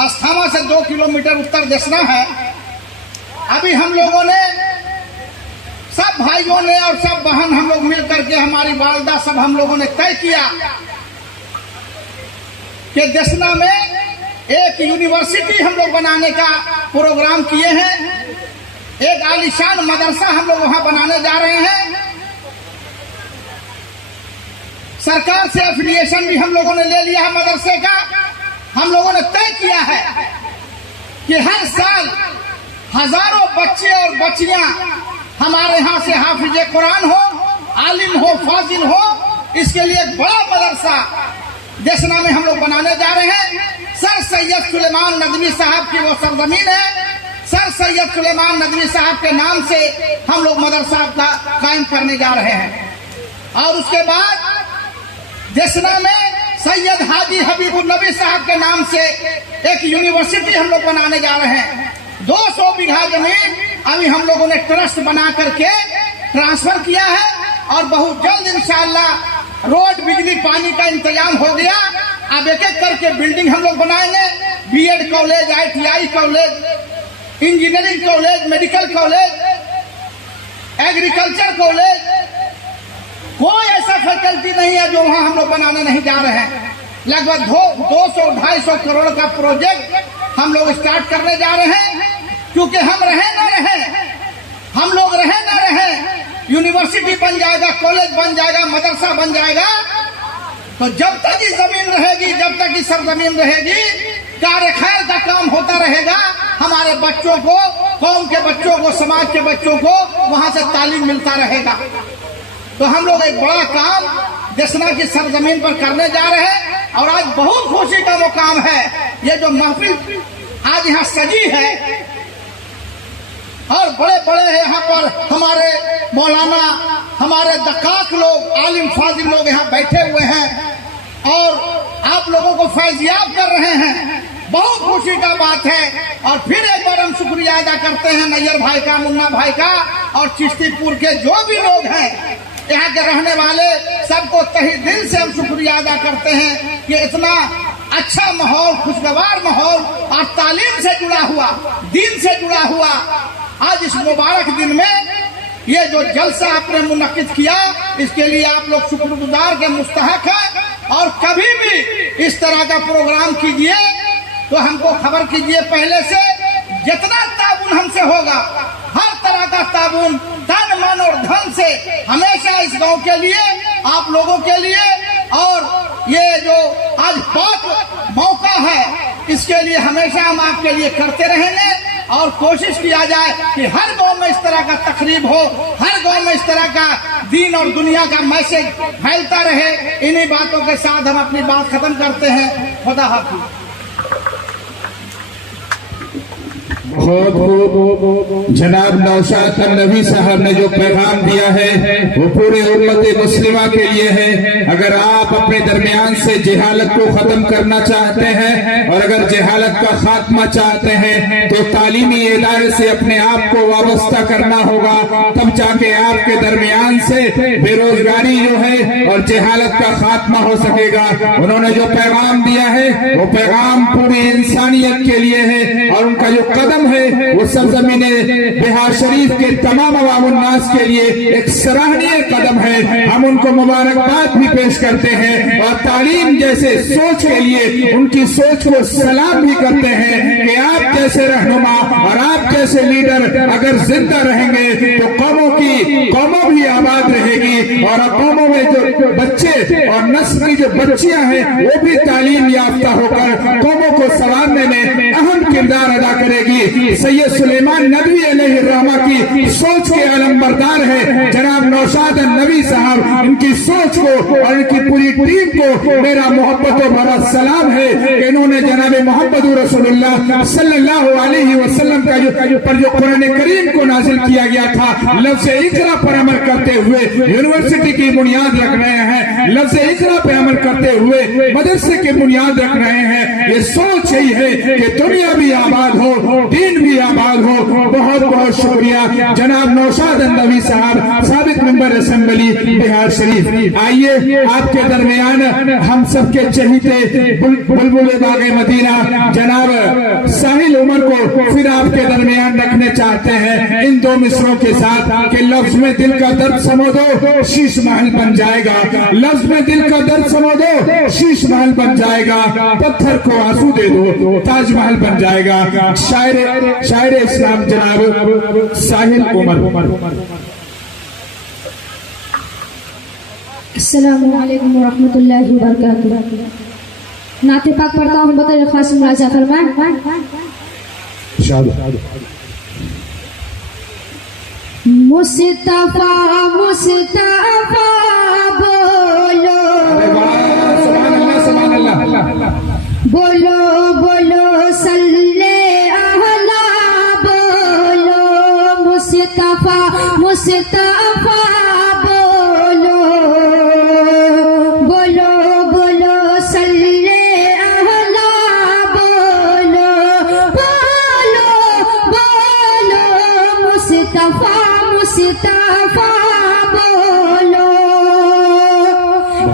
अस्थामा से 2 किलोमीटर उत्तर दसना है। अभी हम लोगों ने, सब भाइयों ने और सब बहन हम लोग मिल करके, हमारी वालदा, सब हम लोगों ने तय किया कि दसना में एक यूनिवर्सिटी हम लोग बनाने का प्रोग्राम किए हैं। एक आलीशान मदरसा हम लोग वहां बनाने जा रहे हैं। सरकार से एफिलिएशन भी हम लोगों ने ले लिया है मदरसे का। हम लोगों ने तय किया है कि हर साल हजारों बच्चे और बच्चियां हमारे यहाँ से हाफिज कुरान हो, आलिम हो, फाजिल हो, इसके लिए एक बड़ा मदरसा दसना में हम लोग बनाने जा रहे हैं। सर सैयद सुलेमान नदवी साहब की वो सरजमीन है। सर सैयद सुलेमान नदवी साहब के नाम से हम लोग मदरसा का कायम करने जा रहे हैं। और उसके बाद दसना में सैयद हाजी हबीबुल नबी साहब के नाम से एक यूनिवर्सिटी हम लोग बनाने जा रहे हैं। 200 बीघा जमीन अभी हम लोगों ने ट्रस्ट बना करके ट्रांसफर किया है और बहुत जल्द इंशाअल्लाह रोड, बिजली, पानी का इंतजाम हो गया। अब एक एक करके बिल्डिंग हम लोग बनाएंगे। B Ed college, ITI college, engineering college, medical college, agriculture college, कोई ऐसा फैकल्टी नहीं है जो वहां हम लोग बनाने नहीं जा रहे हैं। लगभग 200-250 करोड़ का प्रोजेक्ट हम लोग स्टार्ट करने जा रहे हैं। क्योंकि हम रहे ना रहे, हम लोग रहे ना रहे, यूनिवर्सिटी बन जाएगा, कॉलेज बन जाएगा, मदरसा बन जाएगा, तो जब तक ये जमीन रहेगी, जब तक ये सरजमीन रहेगी, कार्य खैर का काम होता रहेगा। हमारे बच्चों को, कौम के बच्चों को, समाज के बच्चों को वहां से तालीम मिलता रहेगा। तो हम लोग एक बड़ा काम दसना की सरजमीन पर करने जा रहे हैं। और आज बहुत खुशी का मुकाम है, ये जो महफिल आज यहाँ सजी है और बड़े बड़े यहाँ पर हमारे मौलाना, हमारे दकाक लोग, आलिम फाजिल लोग यहाँ बैठे हुए हैं और आप लोगों को फैज़याब कर रहे हैं। बहुत खुशी का बात है। और फिर एक बार हम शुक्रिया अदा करते हैं नैयर भाई का, मुन्ना भाई का और चिश्तीपुर के जो भी लोग हैं, यहाँ के रहने वाले, सबको तहे दिल से हम शुक्रिया अदा करते हैं कि इतना अच्छा माहौल, खुशगवार माहौल और तालीम से जुड़ा हुआ, दीन से जुड़ा हुआ आज इस मुबारक दिन में ये जो जलसा आपने मुनक्किद किया, इसके लिए आप लोग शुक्रगुजार के मुस्तहक हैं। और कभी भी इस तरह का प्रोग्राम कीजिए तो हमको खबर कीजिए पहले से। जितना ताबून हमसे होगा, हर तरह का ताबून, तन मन और धन से, हमेशा इस गांव के लिए, आप लोगों के लिए, और ये जो आज बहुत मौका है, इसके लिए हमेशा हम आपके लिए करते रहेंगे। और कोशिश किया जाए कि हर गांव में इस तरह का तकरीब हो, हर गांव में इस तरह का दीन और दुनिया का मैसेज फैलता रहे। इन्हीं बातों के साथ हम अपनी बात खत्म करते हैं। खुदा हाफिज। जनाब नौशाद नबी साहब ने जो पैगाम दिया है वो पूरे उम्मत मुस्लिमा के लिए है। अगर आप अपने दरमियान से जहालत को खत्म करना चाहते हैं और अगर जहालत का खात्मा चाहते हैं तो तालीमी इदारे से अपने आप को वाबस्ता करना होगा, तब जाके आपके दरमियान से बेरोजगारी जो है और जहालत का खात्मा हो सकेगा। उन्होंने जो पैगाम दिया है वो पैगाम पूरी इंसानियत के लिए है और उनका जो कदम कदम है वो सरजमीन बिहार शरीफ के तमाम अवाम उन्नास के लिए एक सराहनीय कदम है। हम उनको मुबारकबाद भी पेश करते हैं और तालीम जैसे सोच के लिए उनकी सोच को सलाम भी करते हैं कि आप जैसे रहनुमा और आप जैसे लीडर अगर जिंदा रहेंगे तो कौमों भी आबाद रहेगी और कौमों में जो बच्चे और नस्ल की जो बच्चियां हैं वो भी तालीम याफ्ता होकर कौमों को संवारने में अहम किरदार अदा करेगी। सैयद सुलेमान नदवी अलैहिर्रहमा की सोच के अलमबरदार है जनाब नौशाद नबी साहब। इनकी सोच को और इनकी पूरी टीम को मेरा मोहब्बत और भरा सलाम है कि इन्होंने जनाब मोहम्मद रसूलुल्लाह सल्लल्लाहु अलैहि वसल्लम का जो कुरान करीम को नाजिल किया गया था लफ्ज़ इक़रा पर अमल करते हुए यूनिवर्सिटी की बुनियाद रख रहे हैं, लफ्ज़ इक़रा पे अमल करते हुए मदरसे की बुनियाद रख रहे हैं। ये सोच यही है कि दुनिया भी आबाद हो, दीन भी आबाद हो। बहुत बहुत शुक्रिया जनाब नौशाद नबी साहब, साबिक मेंबर असेंबली बिहार शरीफ। आइए आपके दरमियान हम सबके चहीते बुलबुल बागे मदीना जनाब साहिल उमर को फिर आपके दरमियान रखने चाहते हैं इन दो मिसरों के साथ कि लफ्ज में दिल का दर्द समो दो शीश महल बन जाएगा, लफ्ज में दिल का दर्द समो दो शीश महल बन जाएगा, पत्थर को आंसू दे दो ताजमहल बन जाएगा। शायर इस्लाम जनाब साहिल उमर। अस्सलामु अलैकुम व रहमतुल्लाहि व बरकातुहू। नाते पाक पढ़ता हूँ बतौर खास मुलाजा फरमाएं। मुस्तफा मुस्तफा बोलो बोलो बोलो सल्ले अला बोलो मुस्तफा मुस्तफा बोलो बोलो बोलो सल्ले अला बोलो बोलो बोलो मुस्तफा मुस्तफा बोलो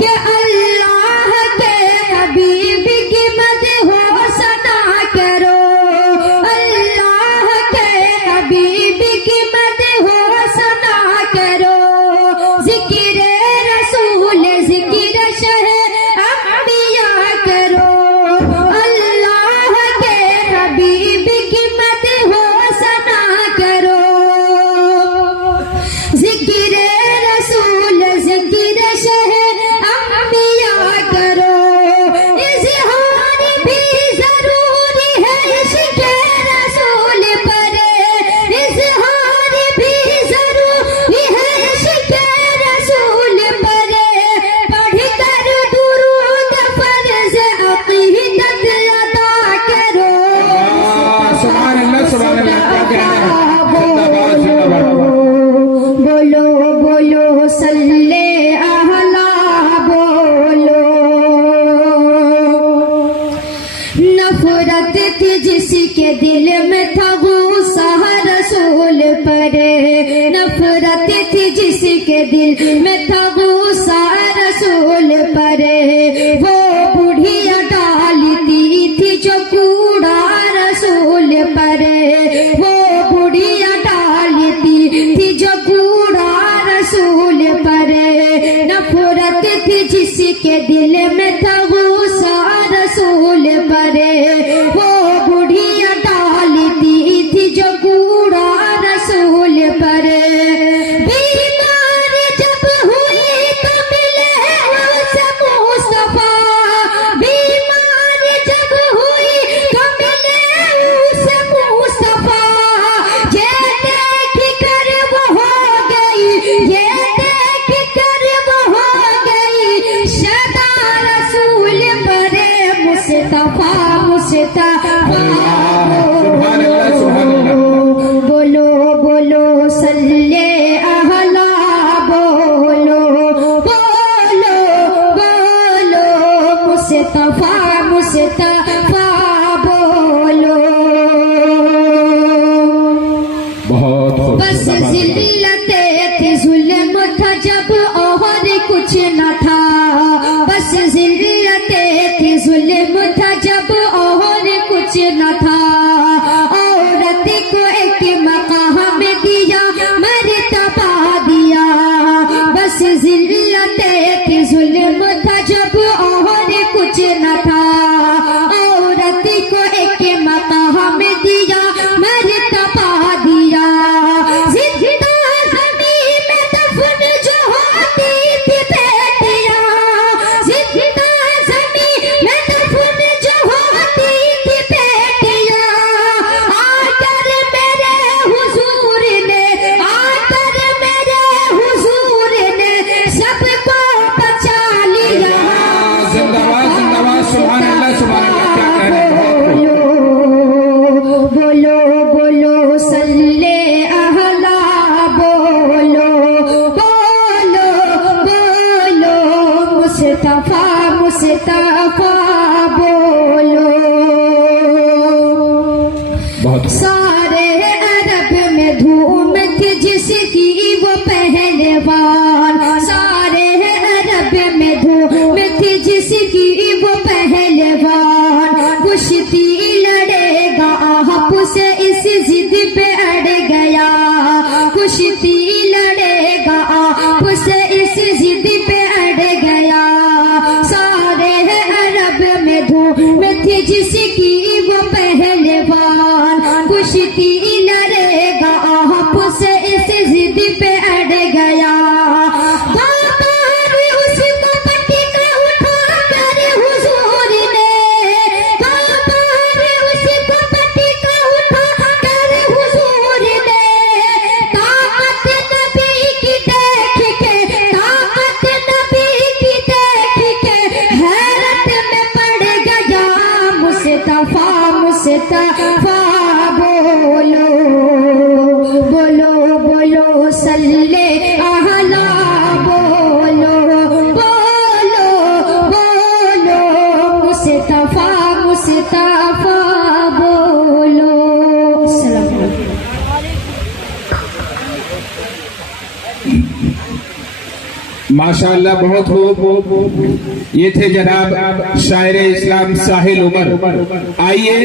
कि अल्लाह के हबीब की मदह सना करो, अल्लाह के हबीब की मदह सना करो, जिक्र रसूल जिक्र शह अंबिया करो, अल्लाह के हबीब की मदह सना करो, जिक्र रसूल जिक्र शह अंबिया करो। इज़हार भी जरूरी है इश्क़ रसूल पर, इज़हार भी जरूरी है इश्क़ रसूल पर, पढ़ कर दुरूद फर्ज़ अक़ीदत अदा करो। सुभान अल्लाह क्या कहना बोलो बोलो सल्ले अला बोलो। नफरत थी जिसके दिल में था गुस्सा रसूल पर, नफरत थी जिसके दिल में था गुस्सा रसूल पर, वो बुढ़िया डालती थी जो कूड़ा रसूल पर, वो बुढ़िया डालती थी जो कूड़ा रसूल पर, नफरत थी जिसके दिल में था गुस्सा रसूल पर, वो बुढ़िया डालती थी जो कूड़ा रसूल पर। बीमार जब हुई तो मिले उसे मुस्तफा, बीमार जब हुई तो मिले उसे मुस्तफा, ये देख कर वो हो गई, ये देख कर वो हो गई शदा रसूल पर, मुस्तफा मुस्तफा बोलो बोलो सल्ले अला बोलो बोलो बोलो मुस्तफा मुस्तफा बोलो। बहुत बस जिल्लते थी जुल्म था जब और कुछ न था, बस जिल्लते थी जुल्म था जब और कुछ न था, औरत कुश्ती लड़ेगा आपसे इस जिद पे अड़ गया। सारे अरब में धूम थी जिसकी वो पहलवान, कुश्ती लड़ेगा आपसे इस जिद पे अड़ गया। मुस्तफा बोलो बोलो बोलो सल्ले अहला बोलो बोलो बोलो मुस्तफा मुस्तफा बोलो। माशाअल्लाह बहुत खूब। ये थे जनाब शायर इस्लाम साहिल उमर। आइए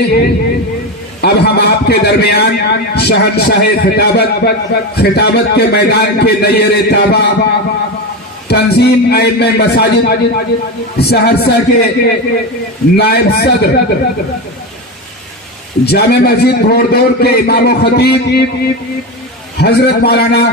अब हम आपके दरमियान शहंशाह खिताबत के मैदान के नैयर ताबा तंजीम आइम्मे मसाजिद सहरसा के नायब सदर जामे मस्जिद घोड़दौड़ के इमाम खतीब हजरत मौलाना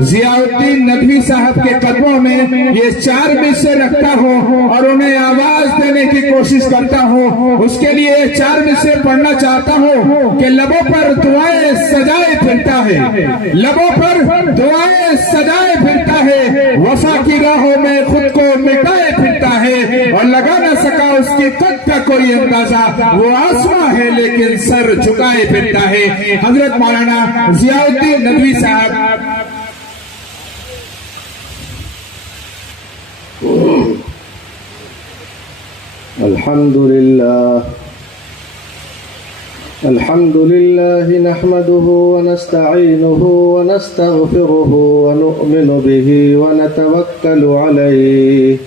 जियाउद्दीन नदवी साहब के कदमों में ये 4 मिसरे रखता हूँ और उन्हें आवाज देने की कोशिश करता हूँ। उसके लिए 4 मिसरे पढ़ना चाहता हूँ कि लबों पर दुआएं सजाए फिरता है, लबों पर दुआएं सजाए फिरता है, वफा की राहों में खुद को मिटाए फिरता है और लगा न सका उसकी कद का कोई अंदाजा, वो आसमां है लेकिन सर झुकाए फिरता है। हजरत मौलाना जियाउद्दीन नदवी साहब। अल्हम्दुलिल्लाह नहमदुहु व नस्तईनुहु व नस्तगफिरुहु व नु'मिनु बिही व नतवक्कलु अलैहि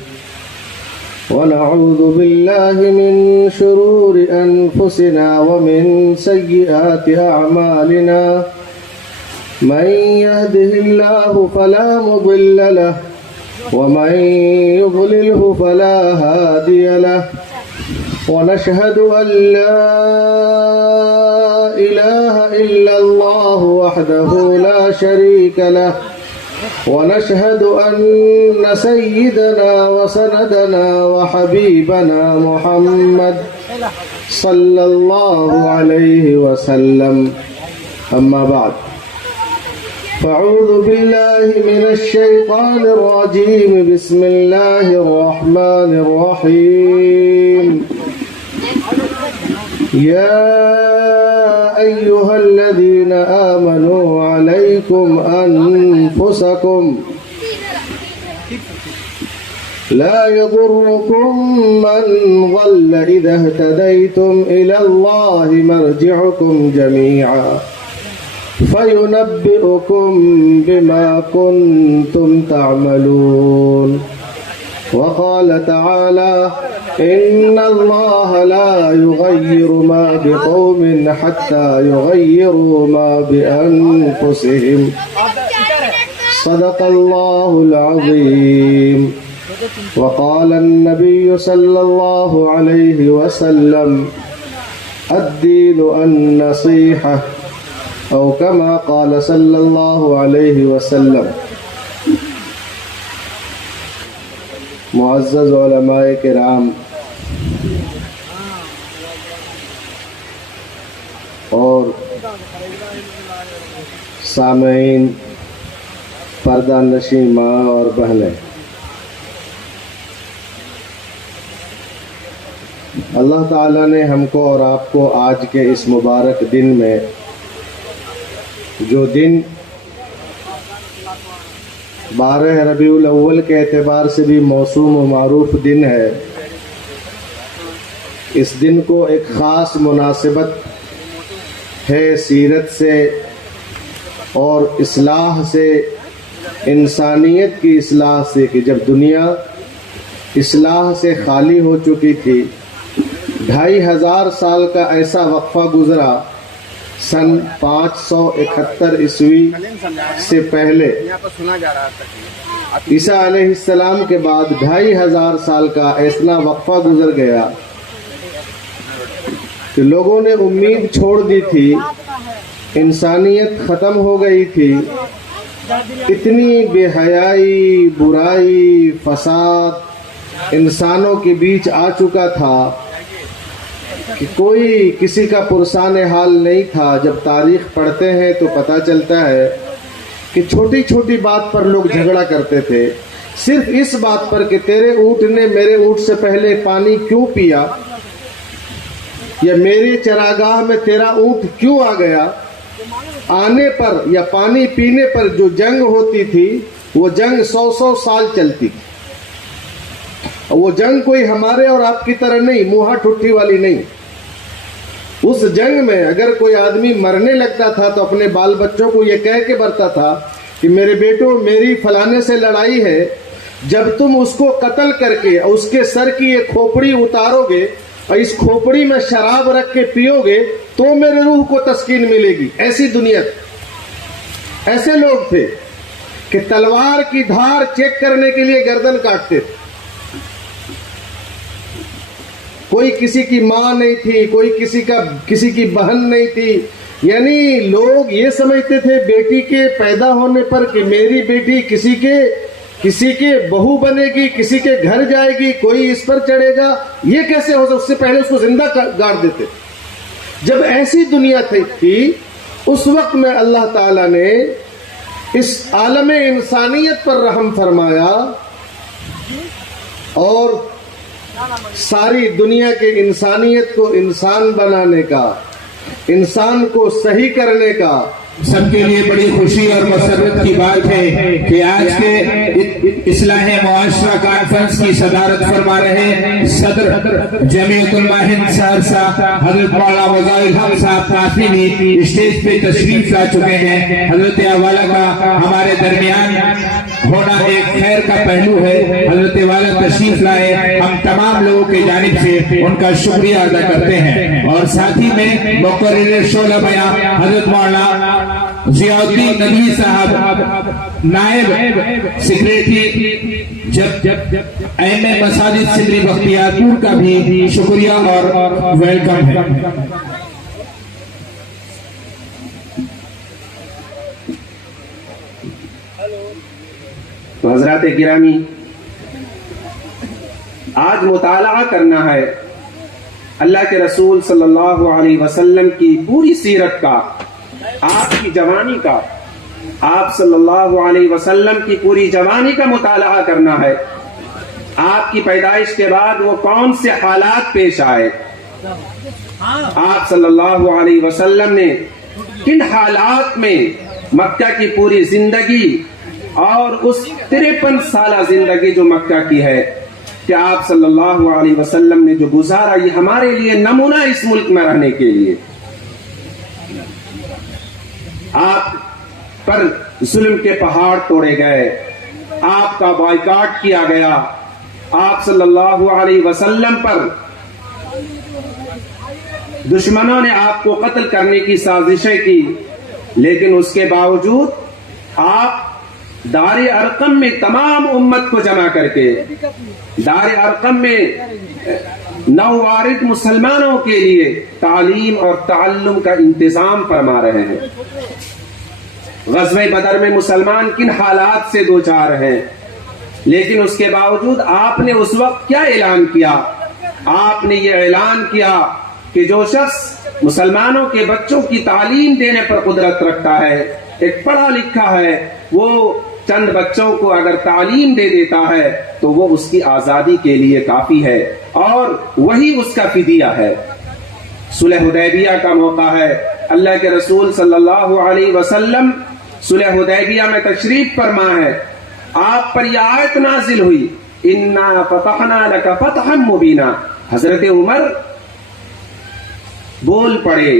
व नऊज़ु बिल्लाहि मिन शुरूरि अनफुसिना व मिन सय्यिआति अअमालिना। من يهده الله فلا مضل له ومن يضلله فلا هادي له ونشهد أن لا إله إلا الله وحده لا شريك له ونشهد أن سيدنا وسندنا وحبيبنا محمد صلى الله عليه وسلم أما بعد فأعوذ بالله من الشيطان الرجيم بسم الله الرحمن الرحيم يا أيها الذين آمنوا عليكم أنفسكم لا يضركم من ضل إذا اهتديتم إلى الله مرجعكم جميعا فينبئكم بما كنتم تعملون. وقال تعالى إن الله لا يغير ما بقوم حتى يغيروا ما بأنفسهم صدق الله العظيم. وقال النبي صلى الله عليه وسلم الدين النصيحة او كما قال صلی اللہ علیہ وسلم. معزز علماء کرام اور سامعین، پردہ نشین ماں اور بہنیں، اللہ تعالیٰ نے ہم کو اور آپ کو آج کے اس مبارک دن میں، جو دن 12 ربیع الاول کے اعتبار سے بھی موسوم و معروف دن ہے، اس دن کو ایک خاص مناسبت ہے سیرت سے اور اصلاح سے، انسانیت کی اصلاح سے، کہ جب دنیا اصلاح سے خالی ہو چکی تھی، 2500 سال کا ایسا وقفہ گزرا सन 571 ईस्वी से पहले ईसा अलैहिस्सलाम के बाद 2500 साल का ऐसा वक्फा गुजर गया कि लोगों ने उम्मीद छोड़ दी थी, इंसानियत ख़त्म हो गई थी। इतनी बेहयाई, बुराई, फसाद इंसानों के बीच आ चुका था कि कोई किसी का पुरसान हाल नहीं था। जब तारीख पढ़ते हैं तो पता चलता है कि छोटी छोटी बात पर लोग झगड़ा करते थे, सिर्फ इस बात पर कि तेरे ऊँट ने मेरे ऊँट से पहले पानी क्यों पिया, या मेरे चरागाह में तेरा ऊँट क्यों आ गया। आने पर या पानी पीने पर जो जंग होती थी, वो जंग 100-100 साल चलती थी। वो जंग कोई हमारे और आपकी तरह नहीं, मुहा ठुट्ठी वाली नहीं। उस जंग में अगर कोई आदमी मरने लगता था तो अपने बाल बच्चों को ये कह के मरता था कि मेरे बेटो, मेरी फलाने से लड़ाई है, जब तुम उसको कत्ल करके उसके सर की ये खोपड़ी उतारोगे और इस खोपड़ी में शराब रख के पियोगे तो मेरे रूह को तस्कीन मिलेगी। ऐसी दुनिया, ऐसे लोग थे कि तलवार की धार चेक करने के लिए गर्दन काटते थे। कोई किसी की माँ नहीं थी, कोई किसी की बहन नहीं थी। यानी लोग ये समझते थे बेटी के पैदा होने पर कि मेरी बेटी किसी के बहू बनेगी, किसी के घर जाएगी, कोई इस पर चढ़ेगा। ये कैसे हो सकता? उससे पहले उसको जिंदा गाड़ देते। जब ऐसी दुनिया थी उस वक्त में अल्लाह ताला ने इस आलम इंसानियत पर रहम फरमाया और सारी दुनिया के इंसानियत को इंसान बनाने का, इंसान को सही करने का। सबके लिए बड़ी खुशी और मसरत की बात है कि आज के इस्लाह मुआशरा कॉन्फ्रेंस की सदारत फरमा रहे सदर जमीयत उलमा हिंद सहरसा हजरत मौलाना वज़ाइल हक साहब कासिमी स्टेज पे तशरीफ ला चुके हैं। हजरत वाला का हमारे दरमियान होना एक खैर का पहलू है। हजरत वाला तशरीफ लाए, हम तमाम लोगों की जानिब से उनका शुक्रिया अदा करते हैं। और साथ ही में मुक़र्रिर शोला बयां हजरत मौलाना ज़ियाउद्दीन नदवी साहब, नायब सेक्रेटरी जब एम मसाजिद सिंदरी बख्तियारपुर का भी शुक्रिया और वेलकम है। तो हजरात गिरामी, आज मुताला करना है अल्लाह के रसूल सल्लल्लाहु अलैहि वसल्लम की पूरी सीरत का, आपकी जवानी का, आप सल्लल्लाहु अलैहि वसल्लम की पूरी जवानी का मुताला करना है। आपकी पैदाइश के बाद वो कौन से हालात पेश आए, आप सल्लल्लाहु अलैहि वसल्लम ने किन हालात में मक्का की पूरी जिंदगी और उस 53 साल जिंदगी जो मक्का की है, कि आप सल्लल्लाहु अलैहि वसल्लम ने जो गुजारा, ये हमारे लिए नमूना इस मुल्क में रहने के लिए। आप पर जुल्म के पहाड़ तोड़े गए, आपका बायकॉट किया गया, आप सल्लल्लाहु अलैहि वसल्लम पर दुश्मनों ने आपको कत्ल करने की साजिशें की, लेकिन उसके बावजूद आप दार अरकम में तमाम उम्मत को जमा करके दार अरकम में नौवारिद मुसलमानों के लिए तालीम और ताल्लुम का इंतजाम फरमा रहे हैं। ग़ज़वे बदर में मुसलमान किन हालात से दो चार हैं, लेकिन उसके बावजूद आपने उस वक्त क्या ऐलान किया? आपने ये ऐलान किया कि जो शख्स मुसलमानों के बच्चों की तालीम देने पर कुदरत रखता है, एक पढ़ा लिखा है, वो चंद बच्चों को अगर तालीम दे देता है तो वो उसकी आजादी के लिए काफी है और वही उसका फिदिया है। सुलह हुदैबिया का मौका है, अल्लाह के रसूल सल्लल्लाहु अलैहि वसल्लम सुलह हुदैबिया में तशरीफ फरमा है, आप पर यह आयत नाजिल हुई, इन्ना फतहना लका फतहन मुबीना। हजरत उमर बोल पड़े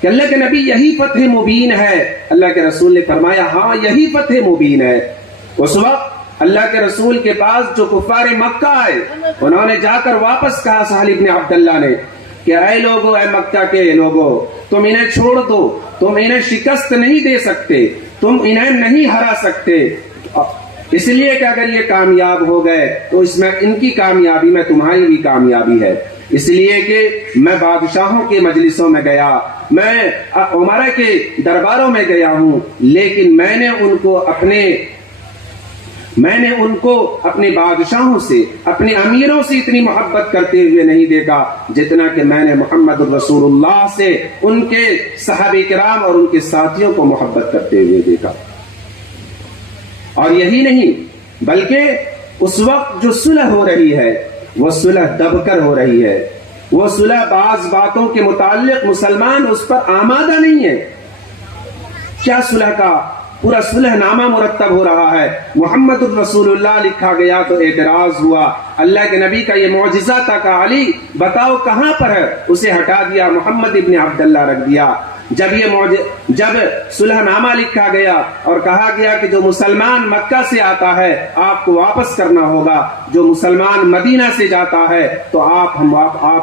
कि अल्लाह के नबी यही फतह मुबीन है। अल्लाह के रसूल ने फरमाया, हाँ यही फतह मुबीन है। उस वक्त अल्लाह के रसूल के पास जो कुफार मक्का आए, उन्होंने जाकर वापस कहा, साहिब इब्न अब्दुल्लाह ने, کہ اے لوگو، اے مکہ کے لوگو، تم انہیں چھوڑ دو، تم انہیں شکست نہیں دے سکتے، تم انہیں نہیں ہرا سکتے، اس لیے کہ اگر یہ کامیاب ہو گئے تو اس میں ان کی کامیابی میں تمہاری بھی کامیابی ہے۔ اس لیے کہ میں بادشاہوں کے مجلسوں میں گیا، میں عمرہ کے درباروں میں گیا ہوں، لیکن میں نے ان کو اپنے بادشاہوں سے، اپنے امیروں سے اتنی محبت کرتے ہوئے نہیں دیکھا جتنا کہ میں نے محمد الرسول اللہ سے، ان کے صحابہ کرام اور ان کے ساتھیوں کو محبت کرتے ہوئے دیکھا۔ اور یہی نہیں بلکہ اس وقت جو صلح ہو رہی ہے وہ صلح دب کر ہو رہی ہے، وہ صلح بعض باتوں کے متعلق مسلمان اس پر آمادہ نہیں ہے۔ کیا صلح کا پورا صلح نامہ مرتب ہو رہا ہے، محمد الرسول اللہ لکھا گیا تو اعتراض ہوا، اللہ کے نبی کا یہ معجزہ تھا کہ علی بتاؤ کہاں پر ہے، اسے ہٹا دیا، محمد ابن عبداللہ رکھ دیا۔ جب صلح نامہ لکھا گیا اور کہا گیا کہ جو مسلمان مکہ سے آتا ہے آپ کو واپس کرنا ہوگا، جو مسلمان مدینہ سے جاتا ہے تو آپ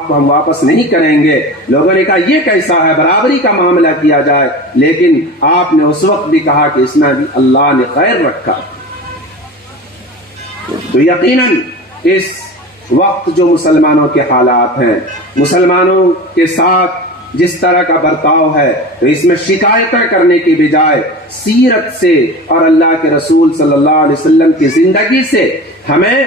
کو ہم واپس نہیں کریں گے، لوگوں نے کہا یہ کیسا ہے، برابری کا معاملہ کیا جائے، لیکن آپ نے اس وقت بھی کہا کہ اس میں بھی اللہ نے خیر رکھا۔ تو یقیناً اس وقت جو مسلمانوں کے حالات ہیں، مسلمانوں کے ساتھ جس طرح کا برتاؤ ہے، تو اس میں شکایتیں کرنے کی بجائے سیرت سے اور اللہ کے رسول صلی اللہ علیہ وسلم کی زندگی سے ہمیں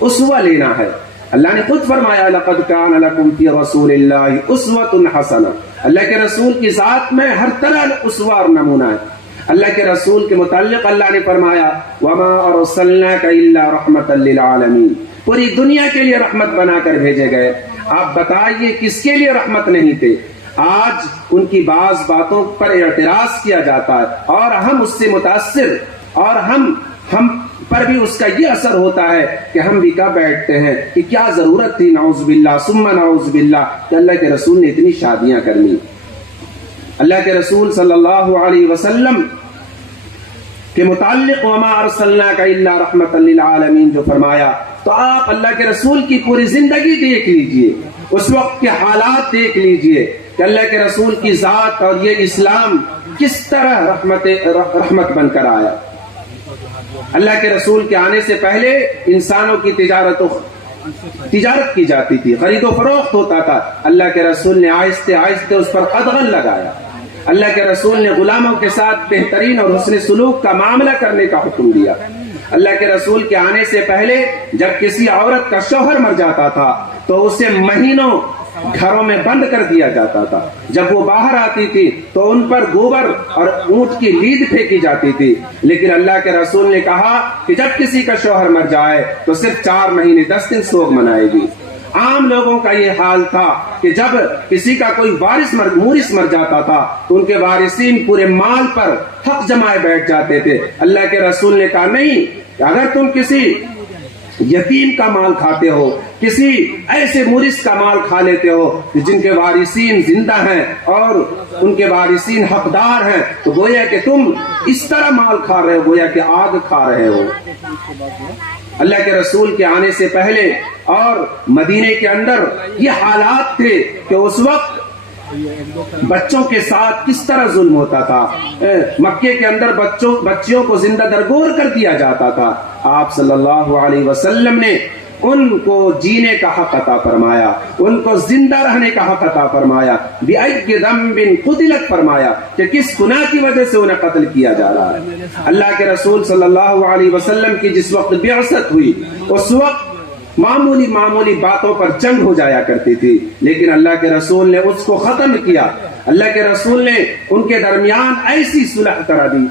اسوہ لینا ہے۔ اللہ نے خود فرمایا لقد کان لکم فی رسول اللہ اسوۃ حسنہ، اللہ کے رسول کی ذات میں ہر طرح اسوہ اور نمونہ ہے۔ اللہ کے رسول کے متعلق اللہ نے فرمایا وما ارسلناک الا رحمۃ للعالمین، پوری دنیا کے لیے رحمت بنا کر بھیجے گئے۔ آپ بتائیے کس کے لیے رحمت نہیں تھے؟ آج ان کی بعض باتوں پر اعتراض کیا جاتا ہے اور ہم اس سے متاثر، اور ہم پر بھی اس کا یہ اثر ہوتا ہے کہ ہم بھی کہہ بیٹھتے ہیں کہ کیا ضرورت تھی، نعوذ باللہ ثم نعوذ باللہ، کہ اللہ کے رسول نے اتنی شادیاں کر لی۔ اللہ کے رسول صلی اللہ علیہ وسلم کے متعلق وما ارسلناک الا رحمۃ للعالمین جو فرمایا، تو آپ اللہ کے رسول کی پوری زندگی دیکھ لیجئے، اس وقت کے حالات دیکھ لیجئے کہ اللہ کے رسول کی ذات اور یہ اسلام کس طرح رحمت بن کر آیا۔ اللہ کے رسول کے آنے سے پہلے انسانوں کی تجارت کی جاتی تھی، خرید و فروخت ہوتا تھا، اللہ کے رسول نے آہستہ آہستہ اس پر قدغن لگایا۔ اللہ کے رسول نے غلاموں کے ساتھ بہترین اور حسن سلوک کا معاملہ کرنے کا حکم دیا۔ اللہ کے رسول کے آنے سے پہلے جب کسی عورت کا شوہر مر جاتا تھا تو اسے مہینوں گھروں میں بند کر دیا جاتا تھا، جب وہ باہر آتی تھی تو ان پر گوبر اور اونٹ کی لید پھینکی جاتی تھی، لیکن اللہ کے رسول نے کہا کہ جب کسی کا شوہر مر جائے تو صرف 4 مہینے 10 دن سوگ منائے گی۔ عام لوگوں کا یہ حال تھا کہ جب کسی کا کوئی مورث مر جاتا تھا تو ان کے وارثین پورے مال پر حق جمائے بیٹھ جاتے تھے۔ اللہ کے رسول نے کہا نہیں، اگر تم کسی یتیم کا مال کھاتے ہو، کسی ایسے مورث کا مال کھا لیتے ہو جن کے وارثین زندہ ہیں اور ان کے وارثین حقدار ہیں، تو گویا کہ تم اس طرح مال کھا رہے ہو گویا کہ آگ کھا رہے ہو۔ اللہ کے رسول کے آنے سے پہلے اور مدینے کے اندر یہ حالات تھے کہ اس وقت بچوں کے ساتھ کس طرح ظلم ہوتا تھا، مکے کے اندر بچیوں کو زندہ درگور کر دیا جاتا تھا۔ آپ صلی اللہ علیہ وسلم نے ان کو جینے کا حق عطا فرمایا، ان کو زندہ رہنے کا حق عطا فرمایا، بِأَيِّ ذَنبٍ قُتِلَتْ فرمایا کہ کس گناہ کی وجہ سے انہیں قتل کیا جا رہا ہے۔ اللہ کے رسول صلی اللہ علیہ وسلم کی جس وقت بعثت ہوئی اس وقت معمولی باتوں پر جنگ ہو جایا کرتی تھی، لیکن اللہ کے رسول نے اس کو ختم کیا۔ اللہ کے رسول نے ان کے درمیان ایسی صلح کرا دی۔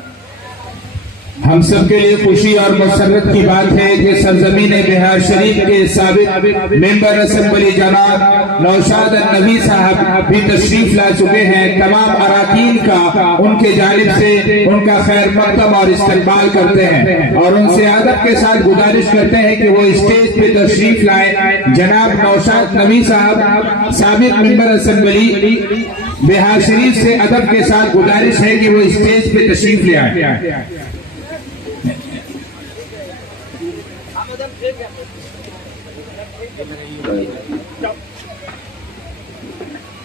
ہم سب کے لیے خوشی اور مسرت کی بات ہے کہ سرزمین بہار شریف کے سابق ممبر اسمبلی جناب نوشاد النبی صاحب بھی تشریف لا چکے ہیں۔ تمام اراکین کا ان کے جانب سے ان کا خیر مقدم اور استقبال کرتے ہیں اور ان سے ادب کے ساتھ گزارش کرتے ہیں کہ وہ اسٹیج پہ تشریف لائیں۔ جناب نوشاد نبی صاحب سابق ممبر اسمبلی بہار شریف سے ادب کے ساتھ گزارش ہے کہ وہ اسٹیج پہ تشریف لے آئیں۔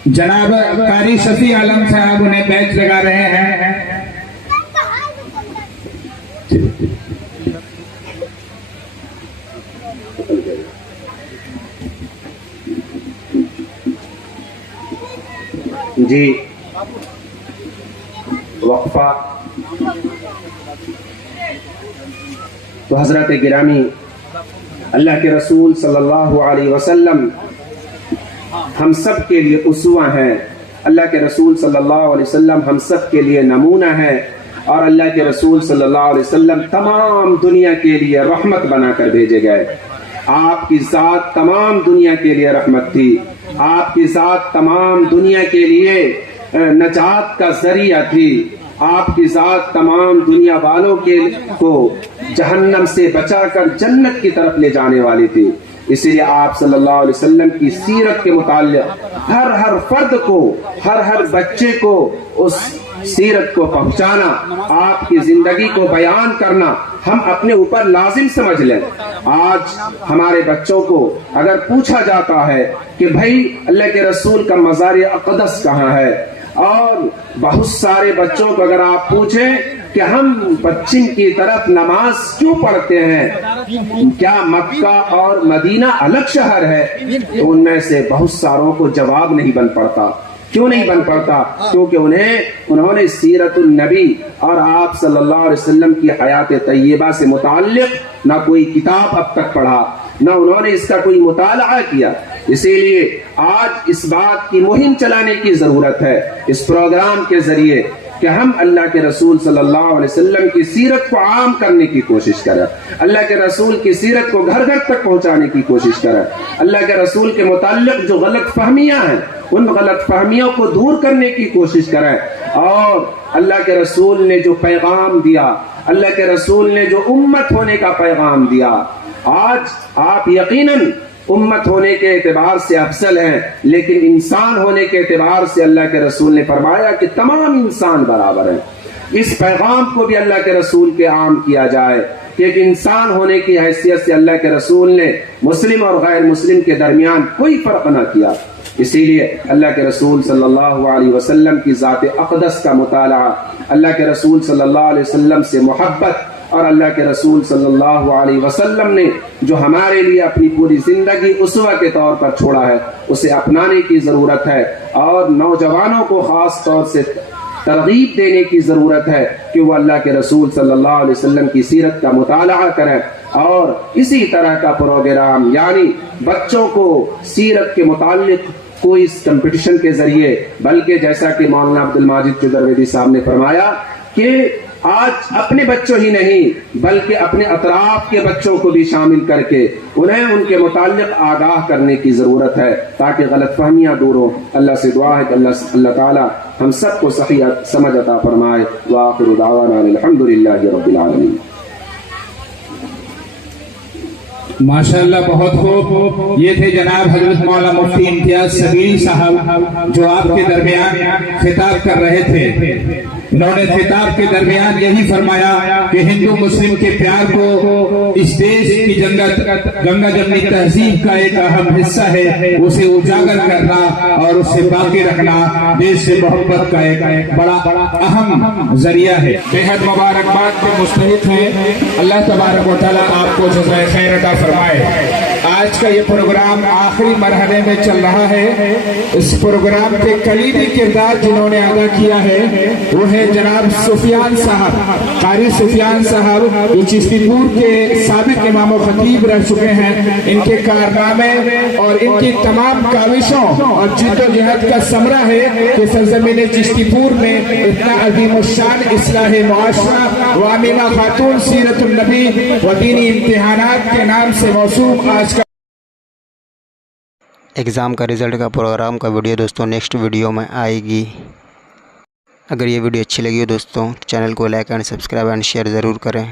जनाब कारी शफी आलम साहब उन्हें बैच लगा रहे हैं। जी वक्फा। तो हजरत गिरामी अल्लाह के रसूल सल्लल्लाहु अलैहि वसल्लम हम सब के लिए उसवा हैं। अल्लाह के रसूल सल्लल्लाहु अलैहि वसल्लम हम सब के लिए नमूना है और अल्लाह के रसूल सल्लल्लाहु अलैहि वसल्लम तमाम दुनिया के लिए रहमत बनाकर भेजे गए। आपकी ज़ात तमाम दुनिया के लिए रहमत थी। आपकी ज़ात तमाम दुनिया के लिए नजात का जरिया थी। आपकी ज़ात तमाम दुनिया वालों को जहन्नम से बचाकर जन्नत की तरफ ले जाने वाली थी। इसीलिए आप सल्लल्लाहु अलैहि वसल्लम की सीरत के मुताल्लिक़ हर फर्द को, हर बच्चे को उस सीरत को पहुंचाना, आपकी जिंदगी को बयान करना हम अपने ऊपर लाजिम समझ लें। आज हमारे बच्चों को अगर पूछा जाता है कि भाई अल्लाह के रसूल का मज़ार अक़दस कहाँ है, और बहुत सारे बच्चों को अगर आप पूछें कि हम पश्चिम की तरफ नमाज क्यों पढ़ते हैं, क्या मक्का और मदीना अलग शहर है, तो उनमें से बहुत सारों को जवाब नहीं बन पड़ता। क्यों नहीं बन पड़ता? क्योंकि उन्होंने सीरतुन नबी और आप सल्लल्लाहु अलैहि वसल्लम की हयात तय्यबा से मुताल्लिक़ ना कोई किताब अब तक पढ़ा, ना उन्होंने इसका कोई मुताला किया। इसीलिए आज इस बात की मुहिम चलाने की जरूरत है इस प्रोग्राम के जरिए कि हम अल्लाह के रसूल सल्लल्लाहु अलैहि वसल्लम की सीरत को आम करने की कोशिश करें, अल्लाह के रसूल की सीरत को घर घर तक पहुंचाने की कोशिश करें, अल्लाह के रसूल के मुताल्लिक़ जो गलत फहमियां हैं उन गलत फहमियों को दूर करने की कोशिश करें। और अल्लाह के रसूल ने जो पैगाम दिया, अल्लाह के रसूल ने जो उम्मत होने का पैगाम दिया, आज आप यकीनन उम्मत होने के एतबार से अफसल हैं, लेकिन इंसान होने के एतबार से अल्लाह के रसूल ने फरमाया कि तमाम इंसान बराबर हैं। इस पैगाम को भी अल्लाह के रसूल के आम किया जाए कि एक इंसान होने की हैसियत से अल्लाह के रसूल ने मुस्लिम और गैर मुस्लिम के दरमियान कोई फर्क न किया। इसीलिए अल्लाह के रसूल सल्लल्लाहु अलैहि वसल्लम की ज़ात अक़दस का मुताला, अल्लाह के रसूल सल्लल्लाहु अलैहि वसल्लम से मोहब्बत और अल्लाह के रसूल सल्लल्लाहु अलैहि वसल्लम ने जो हमारे लिए अपनी पूरी जिंदगी उसवा के तौर पर छोड़ा है उसे अपनाने की ज़रूरत है। और नौजवानों को ख़ास तौर से तरगीब देने की ज़रूरत है कि वो अल्लाह के रसूल सल्लल्लाहु अलैहि वसल्लम की सीरत का मुताला करें और इसी तरह का प्रोग्राम यानी बच्चों को सीरत के मुताल्लिक़ कोई इस कंपटीशन के जरिए, बल्कि जैसा कि मौलाना अब्दुल माजिद चुदरवेदी साहब ने फरमाया कि आज अपने बच्चों ही नहीं बल्कि अपने अतराफ के बच्चों को भी शामिल करके उन्हें उनके मुताल्लिक़ आगाह करने की ज़रूरत है ताकि गलत फहमियाँ दूर हो। अल्लाह से दुआ है कि अल्लाह ताला हम सबको सही समझ अता फरमाए। व आखिरु दावाना अल्हम्दुलिल्लाहि रब्बिल आलमीन। माशाअल्लाह, बहुत खूब। ये थे जनाब हजरत मौला मुफ्ती इम्तियाज सबील साहब जो आपके दरमियान खिताब कर रहे थे। उन्होंने खिताब के दरमियान यही फरमाया कि हिंदू मुस्लिम के प्यार को इस देश की गंगा जमनी तहजीब का एक अहम हिस्सा है, उसे उजागर करना और उसे बाकी रखना देश से मोहब्बत का एक बड़ा अहम जरिया है। बेहद मुबारकबाद के मुस्तहिक हैं। अल्लाह तबारक व तआला आपको जज़ाए खैर अता फरमाए। आज का ये प्रोग्राम आखिरी मरहले में चल रहा है। इस प्रोग्राम के कलीदी किरदार जिन्होंने अदा किया है वो है जनाब सुफियान साहब, कारी सुफियान साहब जो चिश्तीपुर के साबिक इमाम व खतीब रह चुके हैं। इनके कारनामे और इनकी तमाम काविशों और जिद्दोजहद का समरा है कि सरजमीन चिश्तीपुर में इतना अजीम शान इस्लाह मुआशरा व आमिना खातून सीरतुन नबी व दीनी इम्तिहानात के नाम से मौसूफ आज का एग्ज़ाम का रिज़ल्ट का प्रोग्राम का वीडियो दोस्तों नेक्स्ट वीडियो में आएगी। अगर ये वीडियो अच्छी लगी हो दोस्तों चैनल को like and subscribe and share ज़रूर करें।